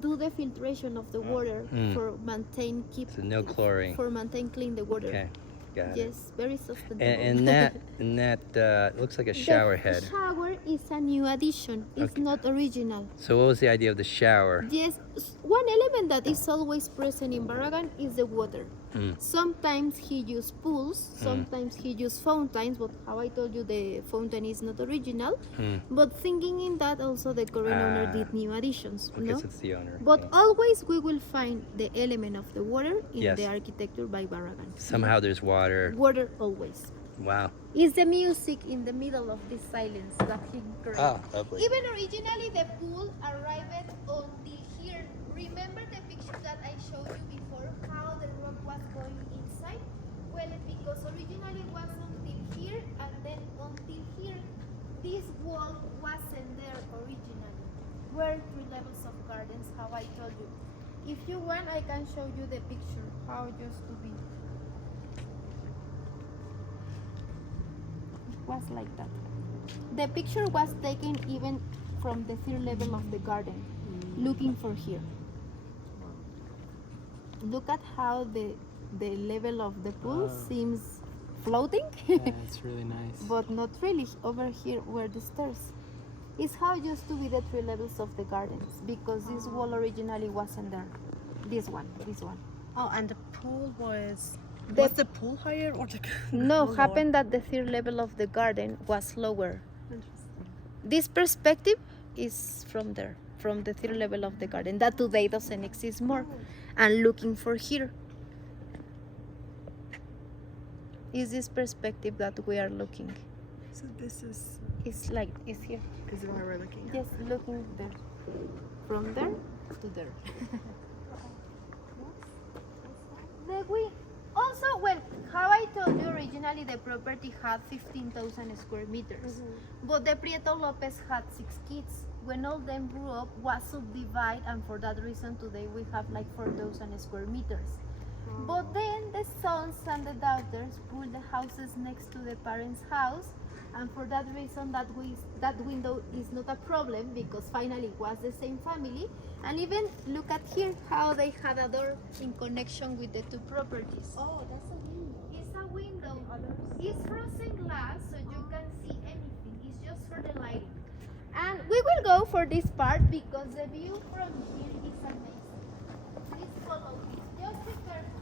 do the filtration of the water for maintain keep So no chlorine. for maintain clean the water. okay, got it. Yes, very sustainable. And that looks like a shower The head. shower is a new addition. It's Okay. not original. So what was the idea of the shower? Yes, one element that is always present in Barragán is the water. Sometimes he used pools, sometimes he used fountains, but how I told you the fountain is not original. But thinking in that also the current owner did new additions. Because No? it's the owner. But yeah. always we will find the element of the water in Yes. the architecture by Barragán. Somehow there's water. Water always. Wow. Is the music in the middle of this silence that he created. Ah, lovely. Even originally the pool arrived until here. Remember the picture that I showed you before, how the rock was going inside? Well, because originally it was until here and then until here. This wall wasn't there originally. Were 3 levels of gardens, how I told you. If you want, I can show you the picture, how it used to be. Was like that. The picture was taken even from the 3rd level of the garden, looking for here. Look at how the level of the pool seems floating, It's really nice. but not really. Over here where the stairs. It's how it used to be the 3 levels of the gardens, because this wall originally wasn't there. This one. Oh, and the pool was The- was the pool higher or the No, lower? happened that the 3rd level of the garden was lower. Interesting. This perspective is from there, from the 3rd level of the garden, that today doesn't exist more. And looking for here is this perspective that we are looking. So this is It's like it's here. where we're looking at. Just looking there, from there to there. Also, well, how I told you originally, the property had 15,000 square meters, but the Prieto Lopez had 6 kids. When all them grew up, was subdivided, and for that reason today we have like 4,000 square meters. But then the sons and the daughters built the houses next to the parents' house, and for that reason that window is not a problem, because finally it was the same family. And even look at here how they had a door in connection with the 2 properties. Oh, that's a window. It's a window. It's frozen glass, so you can see anything. It's just for the lighting. And we will go for this part because the view from here is amazing. Please follow me. Just be careful.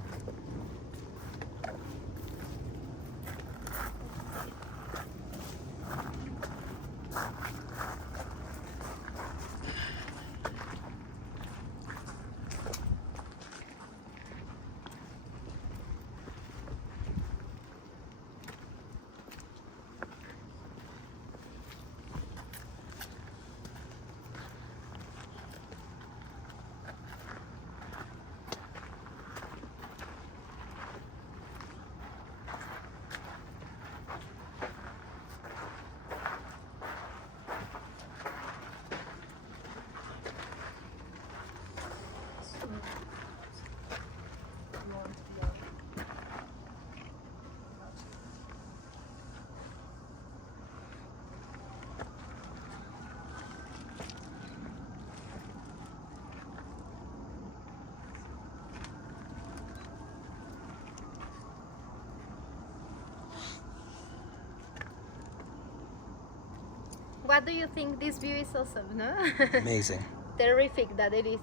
what do you think? This view is awesome, no? Amazing. Terrific that it is.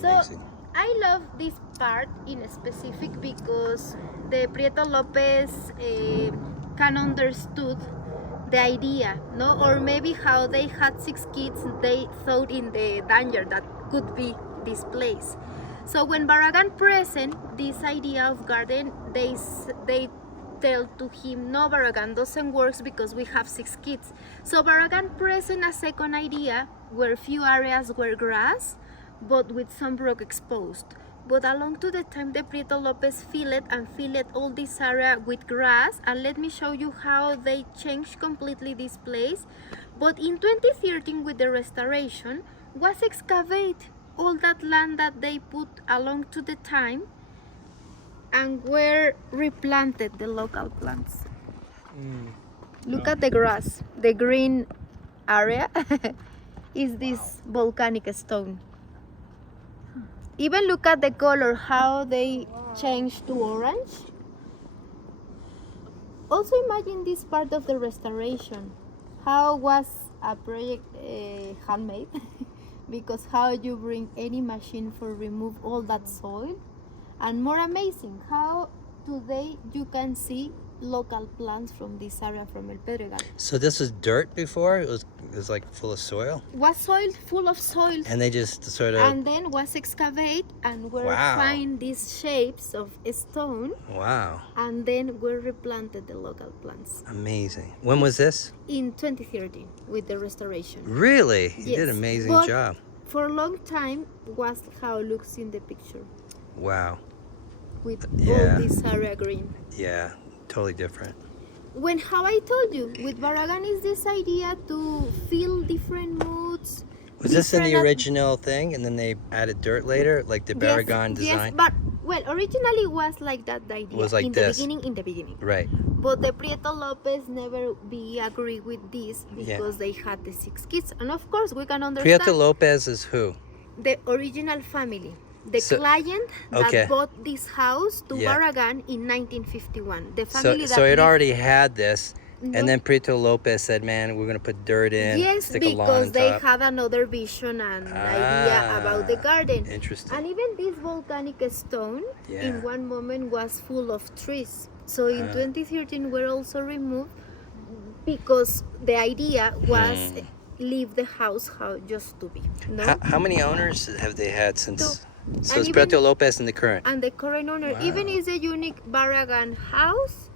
So Amazing. I love this part in specific because the Prieto Lopez can understood the idea, no? Or maybe how they had 6 kids, they thought in the danger that could be this place. So when Barragán present this idea of garden, they tell to him, no, Barragán doesn't work because we have 6 kids. So Barragán present a second idea where few areas were grass, but with some rock exposed. But along to the time the Prieto Lopez filled all this area with grass, and let me show you how they changed completely this place. But in 2013 with the restoration, was excavate all that land that they put along to the time and were replanted the local plants. Look at the grass, the green area is this volcanic stone. Even look at the color, how they changed to orange. Also imagine this part of the restoration. How was a project handmade? Because how you bring any machine for remove all that soil. And more amazing, how today you can see local plants from this area from El Pedregal. So this was dirt before? It was like full of soil? Was soil, full of soil. And they just sort of... And then was excavate and were Wow. find these shapes of stone, Wow. and then were replanted the local plants. Amazing. When was this? In 2013 with the restoration. Really? You did Yes, an amazing but job. For a long time was how it looks in the picture Wow. with Yeah. all this area green. Yeah. Totally different. When how I told you with Barragán is this idea to feel different moods. Was this in the different original thing and then they added dirt later? Like the Barragán design? Yes, but well, originally it was like that the idea. Was like in this. the beginning. Right. But the Prieto Lopez never be agree with this Yeah. because they had the 6 kids, and of course we can understand Prieto Lopez is who? the original family. The So- client that okay. bought this house to Yeah. Barragán in 1951. The So, family so that it lived- already had this, No. and then Prieto Lopez said, "Man, we're gonna put dirt in, Yes, stick a lawn because on they top." had another vision and idea about the Ah, garden. Interesting. And even this volcanic stone Yeah. in one moment was full of trees. So in 2013 were also removed because the idea was leave the house how just to be. No? How many owners have they had since? Two. So And it's even- Prieto Lopez and the current. And the current owner Wow. even is a unique Barragán house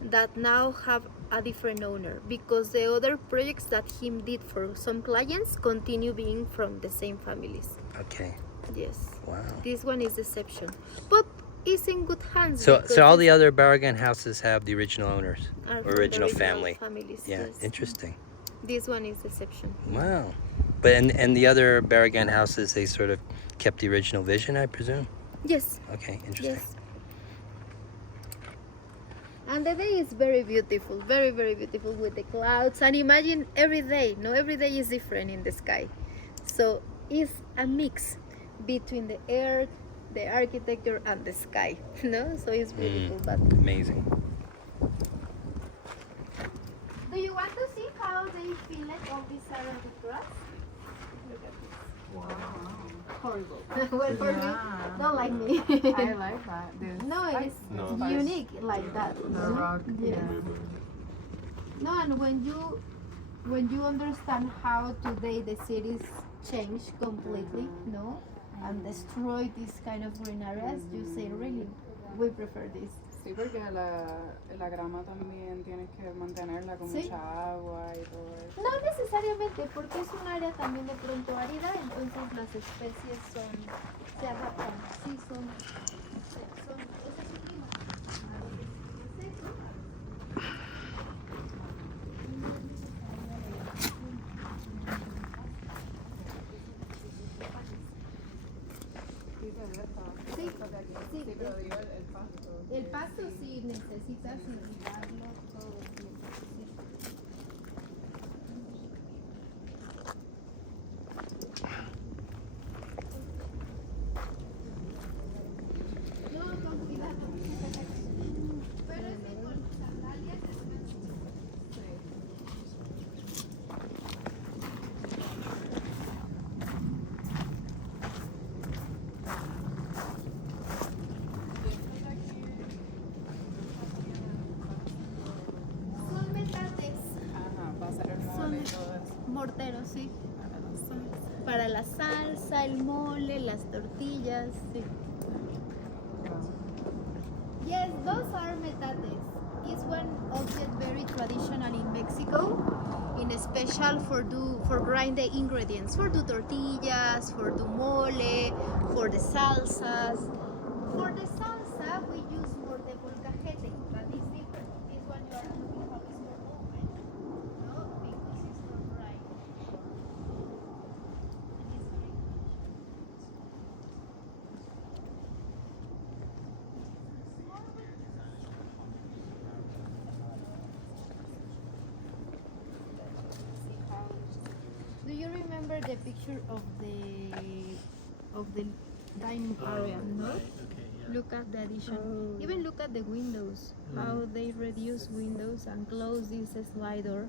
that now have a different owner because the other projects that him did for some clients continue being from the same families. Okay. Yes. Wow. This one is exception, but it's in good hands. So because all the it's- other Barragán houses have the original owners, are from the original family. families. Yeah. Yes. Interesting. This one is exception. Wow. But and the other Barragán houses, they sort of kept the original vision, I presume. Yes. Okay. Interesting. Yes. And the day is very beautiful, very, very beautiful with the clouds. And imagine every day, no, every day is different in the sky. So it's a mix between the earth, the architecture, and the sky, no? So it's beautiful. But Amazing. do you want to see how they fill it all this area with grass? Look at this. Horrible. Well, for me, not like me. I like that. This No, it's No. unique like that. the no? rock. Yes. No, and when you understand how today the cities change completely, no, and destroy these kind of green areas, you say really, we prefer this. Sí, porque la grama también tienes que mantenerla con Sí. mucha agua y todo eso. No necesariamente, porque es un área también de pronto árida, entonces las especies se adaptan. Sí, son ese es su clima. Sí, sí, Pero digo el pasto. el pasto sí necesitas irrigarlo todo el tiempo. Sí. No, con cuidado. Pero sí con sandalias es más. mortero, sí. Para la salsa, el mole, las tortillas, sí. Yes, those are metates. It's one object very traditional in Mexico, in special for grind the ingredients, for the tortillas, for the mole, for the salsas. For the salsa, we use more the molcajete, but it's different. This one you are looking how it's more open, no, because it's not dry. And it's very Do you remember the picture of the dining area? No. Look at the addition. Even look at the windows. How they reduce windows and close this slider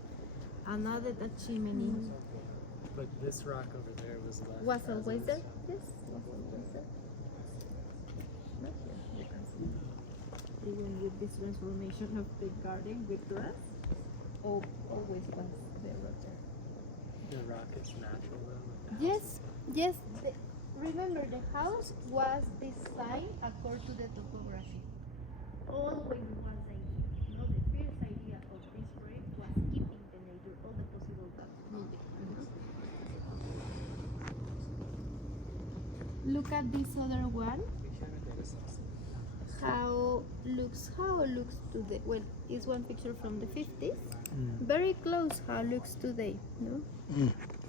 and added a chimney. But this rock over there was left. Was as always is. there? Yes, was always there. Not here, you can see. Even with this transformation of the garden with grass, always was there. The rock is natural though. Yes, yes. Remember, the house was designed according to the topography. Always was the idea. You know, the first idea of this project was keeping the nature, all the possible moving. Look at this other one. How looks to the is one picture from the 50s. Very close how looks today, no?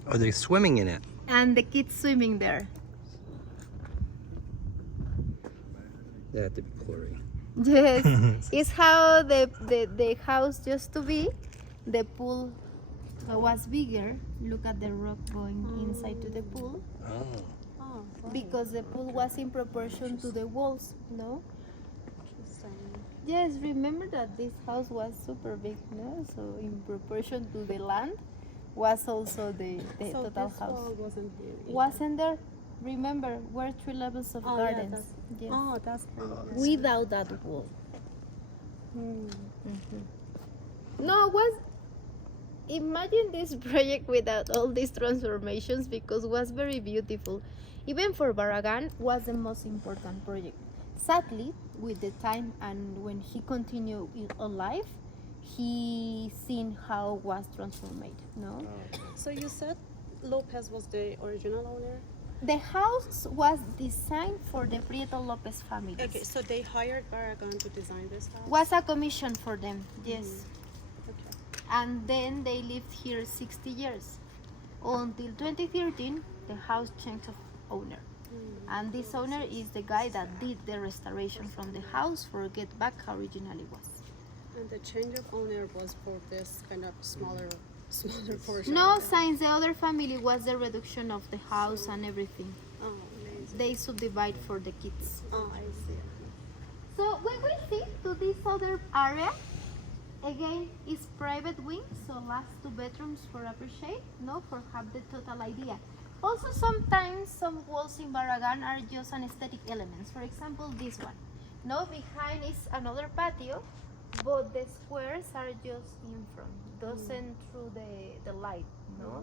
Are they swimming in it? And the kids swimming there. They have to be blurry. Yes, it's how the house used to be. The pool was bigger. Look at the rock going inside to the pool. Oh. Because the pool was in proportion to the walls, no? Interesting. Yes, remember that this house was super big, no? So in proportion to the land was also the So total this house. wall wasn't here. either. Wasn't there? Remember, were 3 levels of Oh, gardens. Yeah, that's, Yes. Oh, that's pretty good. Without that wall. Hmm. No, imagine this project without all these transformations because it was very beautiful. Even for Barragán was the most important project. Sadly, with the time and when he continued alive, he seen how was transformed. No, So you said Lopez was the original owner? the house was designed for the Prieto Lopez family. Okay, so they hired Barragán to design this house? Was a commission for them. Yes. Okay. And then they lived here 60 years. Until 2013, the house changed of owner. And this owner is the guy that did the restoration from the house for get back how originally was. And the change of owner was for this kind of smaller portion? No, since the other family was the reduction of the house and everything. Oh, amazing. They subdivide for the kids. Oh, I see. So when we see to this other area, again, it's private wing, so last 2 bedrooms for appreciate, no, for have the total idea. Also, sometimes some walls in Barragán are just an aesthetic elements. For example, this one. No, behind is another patio, but the squares are just in front, doesn't through the light, no.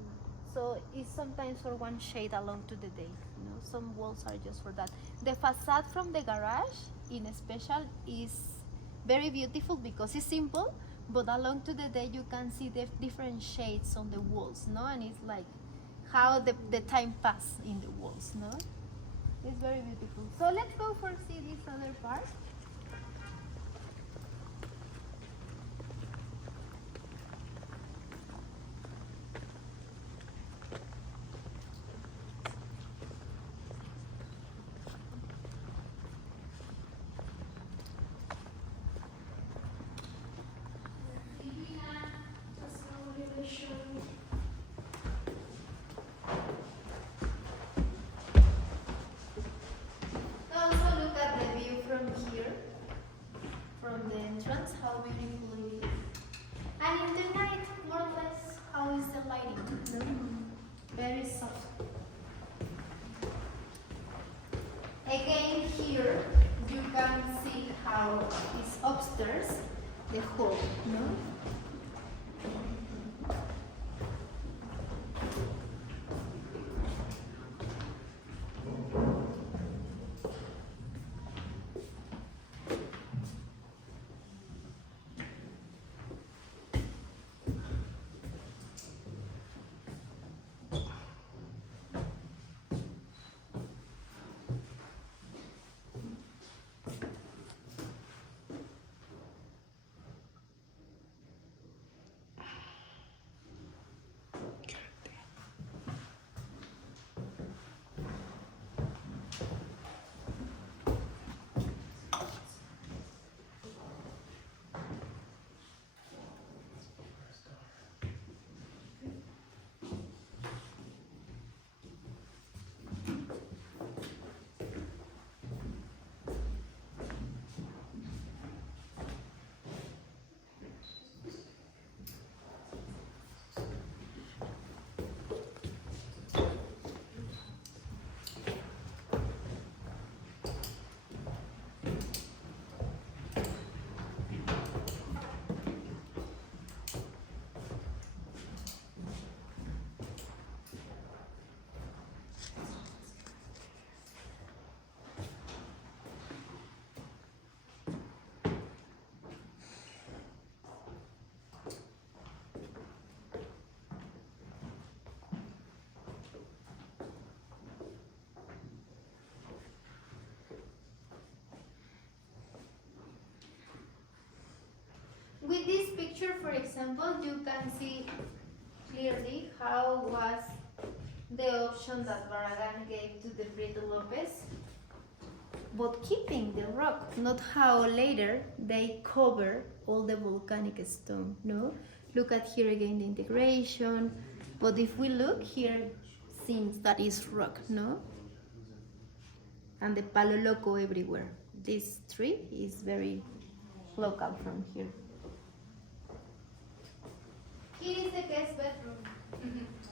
So it's sometimes for one shade along to the day. You know, some walls are just for that. The facade from the garage, in special, is very beautiful because it's simple, but along to the day you can see the different shades on the walls, no? And it's like how the time pass in the walls, no? It's very beautiful. So let's go for see this other part. Also look at the view from here, from the entrance, how beautiful it is. And in the night, more or less, how is the lighting? Very soft. Again here, you can see how is upstairs, the hall, no? with this picture, for example, you can see clearly how was the option that Barragán gave to the Brito Lopez, but keeping the rock, not how later they cover all the volcanic stone, no? Look at here again the integration, but if we look here, seems that is rock, no? And the palo loco everywhere. This tree is very local from here. Here is the guest bedroom.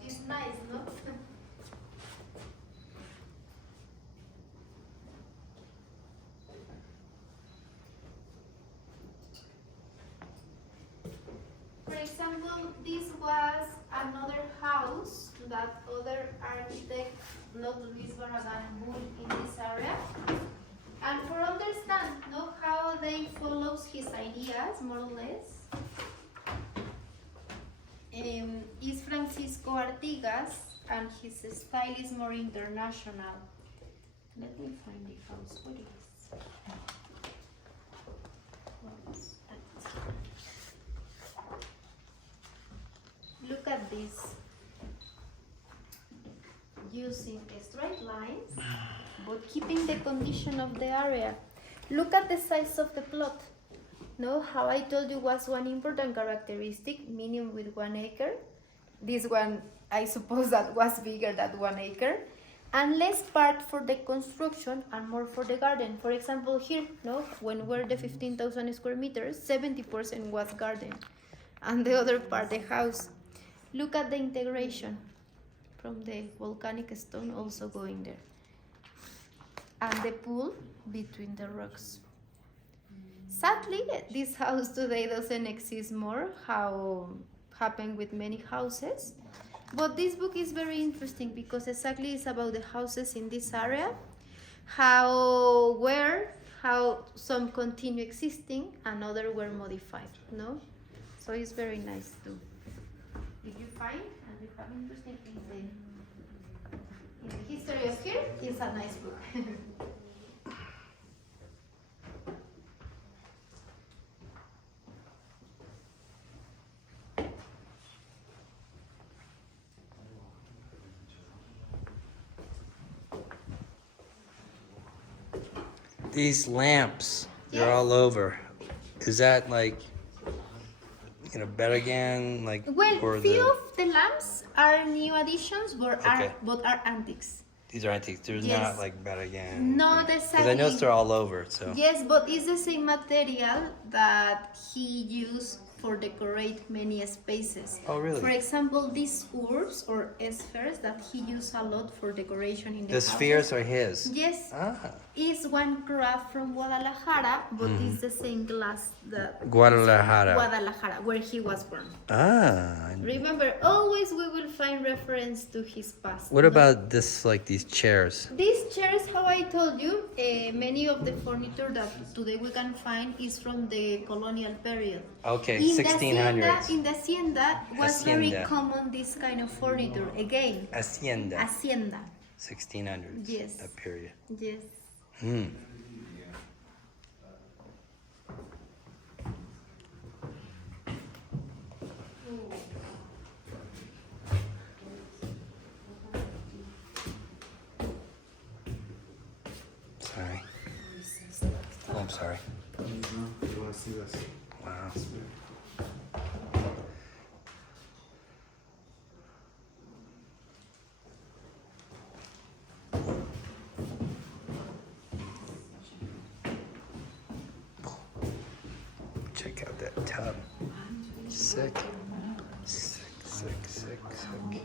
It's nice, no? For example, this was another house that other architect, not Luis Barragán, built in this area. And for understand, know how they follows his ideas, more or less, is Francisco Artigas, and his style is more international. Let me find the house. What is? Look at this. Using straight lines, but keeping the condition of the area. Look at the size of the plot. No, how I told you was one important characteristic, meaning with 1 acre. This one, I suppose that was bigger than 1 acre. And less part for the construction and more for the garden. For example, here, no, when we're the 15,000 square meters, 70% was garden. And the other part, the house. Look at the integration from the volcanic stone also going there. And the pool between the rocks. Sadly, this house today doesn't exist more, how happened with many houses. But this book is very interesting because exactly it's about the houses in this area, how some continue existing and others were modified, no? So it's very nice too. If you find and you have interesting in the history of here, it's a nice book. These lamps, they're Yes. all over. Is that like, Barragán, like, Well, or few the, of the lamps are new additions, but Okay. are antiques. these are antiques. They're Yes. not like Barragán. Not Because I noticed exactly. they're all over, so. Yes, but it's the same material that he used for decorate many spaces. Oh, really? For example, these orbs or spheres that he used a lot for decoration in the The houses. spheres are his. Yes, Ah, is one craft from Guadalajara, but Mm-hmm. it's the same glass that Guadalajara. Guadalajara, where he was born. Ah. Remember, always we will find reference to his past. What no? about this, like these chairs? These chairs, how I told you, many of the furniture that today we can find is from the colonial period. Okay, 1600s. In the hacienda was very Hacienda. common this kind of furniture. Again, Hacienda. hacienda. 1600s. Yes. That period. Yes. Hmm. Sorry. Oh, I'm sorry. You want to see this? Wow. Check out that tub. Sick. Sick, sick, sick, sick.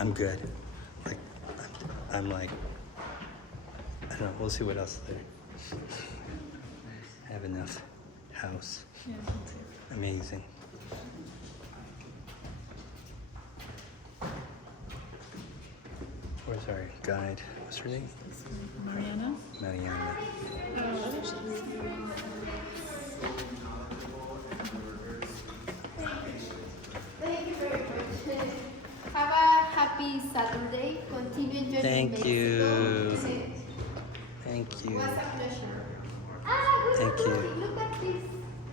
I'm good. Like, I'm like, I don't know. We'll see what else there. I have enough house. Yeah, me too. Amazing. Where's our guide? What's her name? Mariana? Mariana. Thank you very much. Have a happy Saturday. Continue enjoying Thank Mexico. you. Thank It you. was a pleasure. Thank you. Look at this.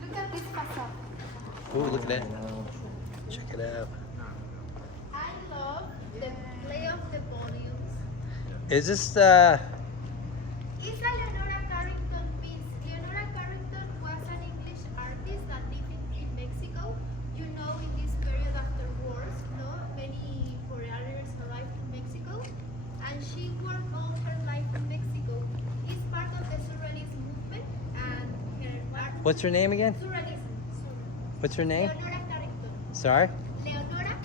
Look at this facade. Oh, look at that. Check it out. I love the play of the volumes. Is this It's a Leonora Carrington piece. Leonora Carrington was an English artist that lived in Mexico. You know, in this period after wars, no, many foreigners arrived in Mexico, and she worked all her life in Mexico. It's part of the Surrealism movement, and her art. What's her name again? Surrealism. What's her name? Leonora Carrington. Sorry? Leonora.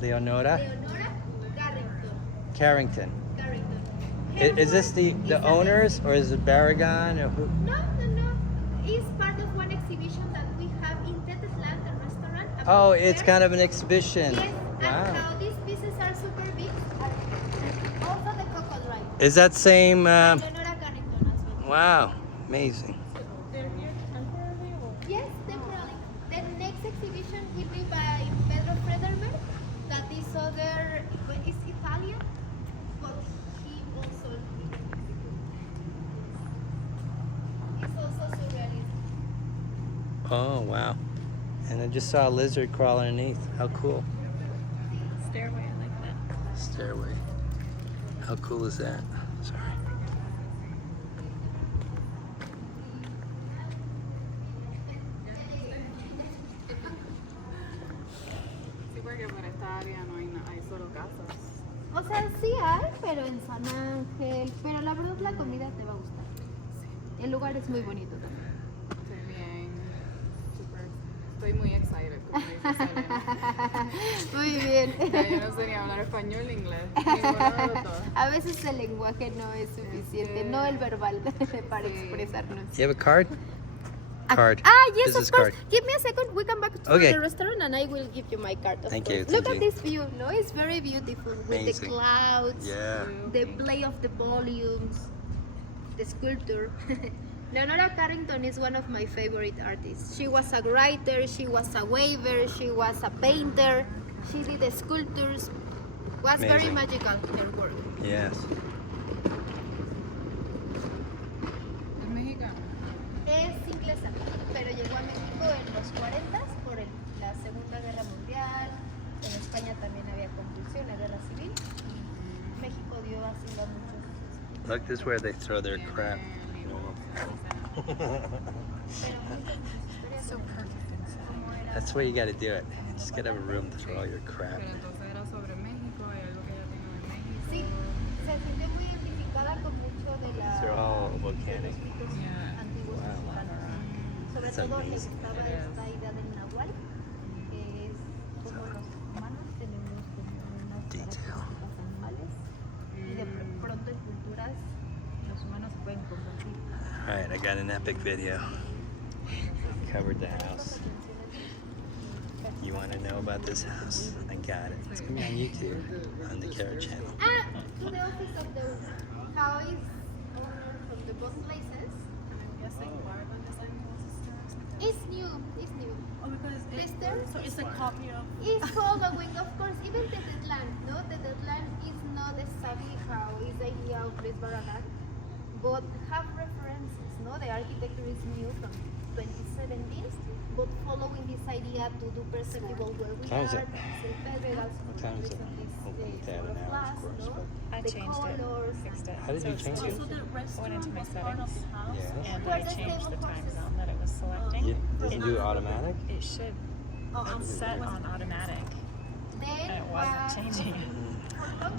Leonora Leonora Carrington. Carrington. Carrington. Is this the owners or is it Barragán or who? No. It's part of one exhibition that we have in Tetetlan, the restaurant. Oh, it's kind of an exhibition. Yes, and Wow. how these pieces are super big. Also the cocoa drive. Is that same? Leonora Carrington as well. Wow, amazing. They're here temporarily or? Yes, temporarily. The next exhibition will be by Pedro Frederman. That is other, is Italian, but he also is also surrealist. Oh, wow. And I just saw a lizard crawl underneath. How cool. Stairway, I like that. Stairway. How cool is that? Sorry. Sí, porque por esta área no hay, hay solo casas. O sea, sí hay, pero en San Ángel. Pero la verdad la comida te va a gustar. El lugar es muy bonito también. Estoy bien, súper, estoy muy excited, como dice Selena. Muy bien. Ya yo no sé ni hablar español ni inglés, ninguno de los dos. A veces el lenguaje no es suficiente, no el verbal, para expresarnos. You have a card? Card. Yes, Business of course. card. Give me a second. We come back to Okay. the restaurant and I will give you my card. Of Thank course. you, Look thank at you. this view. No, it's very beautiful with Amazing. the clouds, Yeah. the play of the volumes, the sculpture. Leonora Carrington is one of my favorite artists. She was a writer, she was a waver, she was a painter, she did the sculptures. Was very Amazing. magical, her work. Yes. Es mexicana. Es inglesa, pero llegó a México en los 40 por la Segunda Guerra Mundial. En España también había convulsiones, guerra civil. Y México dio asilo a muchos. Look, this is where they throw their crap. So perfect inside. That's the way you gotta do it. You just gotta have a room to throw all your crap. Pero entonces era sobre México y algo que ella tenía de México. Sí, se sintió muy identificada con mucho de la, They're all de volcanic. los mitos antiguos mexicanos. Sobre That's todo le amazing. gustaba esta idea del nahual, que es como los humanos tenemos como unas Detail. características animales y de pronto en culturas los humanos se pueden confundir. Alright, I got an epic video. Covered the house. You want to know about this house? I got it. It's gonna be on YouTube on the Carrot channel. To the office of the how is owner from the both places. I'm guessing Barragán design was a stair. It's new. Oh, because The stairs so it's a copy of. It's following, of course, even the deadline. No, the deadline is not exactly how is the idea of Luis Barragán, but have references. No, the architecture is new from 2017, but following this idea to do perceptible where we Time is are. it? What time is it? Open it down an hour, of course, but I The changed it, colors. fixed it. How did So you it's change still- it? So the restaurant into my was part of settings. the house. Yeah. And Where I the changed stable the time horses. zone that it was selecting. It doesn't do automatic? It should. Oh, It's set on automatic. Then And it wasn't changing it.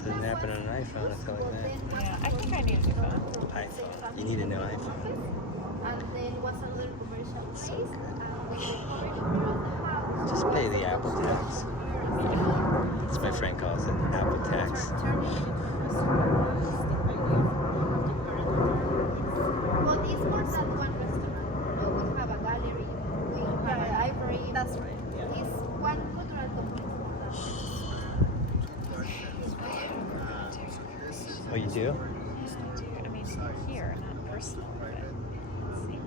Doesn't happen on an iPhone, I feel like that. Yeah, I think I need a new phone. iPhone. You need a new iPhone. And then was another commercial place. And we covered here of the house. Just pay the Apple tax. That's my friend calls it apple tax. Turning it into a restaurant is the idea of the current owner. But it's more than one restaurant. No, we have a gallery, we have an library. That's right. Yeah. It's one cultural complex. Oh, you do? I mean, here, not personal, but let's see.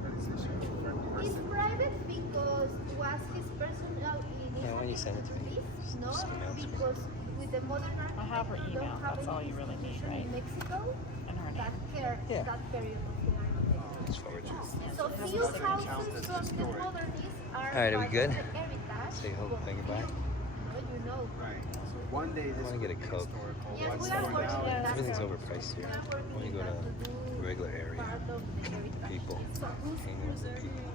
It's private because was his personal initiative. Yeah, why don't you send it to me? No, Just email it to me. because with the modern art, I have her don't email. have That's any all you really need, institution right? in Mexico And her that name. care Yeah. that period of the art. Just forward it. So few houses from the modernists are Alright, are we part good? of the heritage. Say hello, but say goodbye. No, you know. Right. So one day this wanna get a will be Coke. historical. Yes, What's we are going working on? on that. Everything's overpriced here. We are working When you go on that to do the regular area, part of the heritage. people So hang out with the people.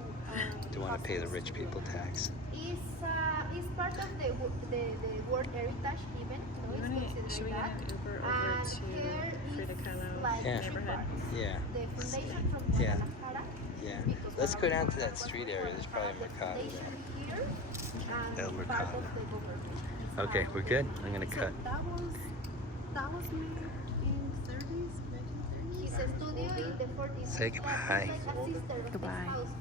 Don't want to pay the rich people tax. It's part of the World Heritage event. No, it's considered Should we that. get an Uber over And to here Frida is Kahlo like Yeah. three neighborhood? parts. Yeah, The foundation from Yeah. Guadalajara. yeah. because Let's go down to that Guadalajara street was area. There's probably a the mercado foundation there. here and El part Mercado. of the government. Okay, we're good. I'm gonna So cut. that was made in 30s, 1930s. His studio in the 40s. Say goodbye. Like a sister of his Goodbye. house.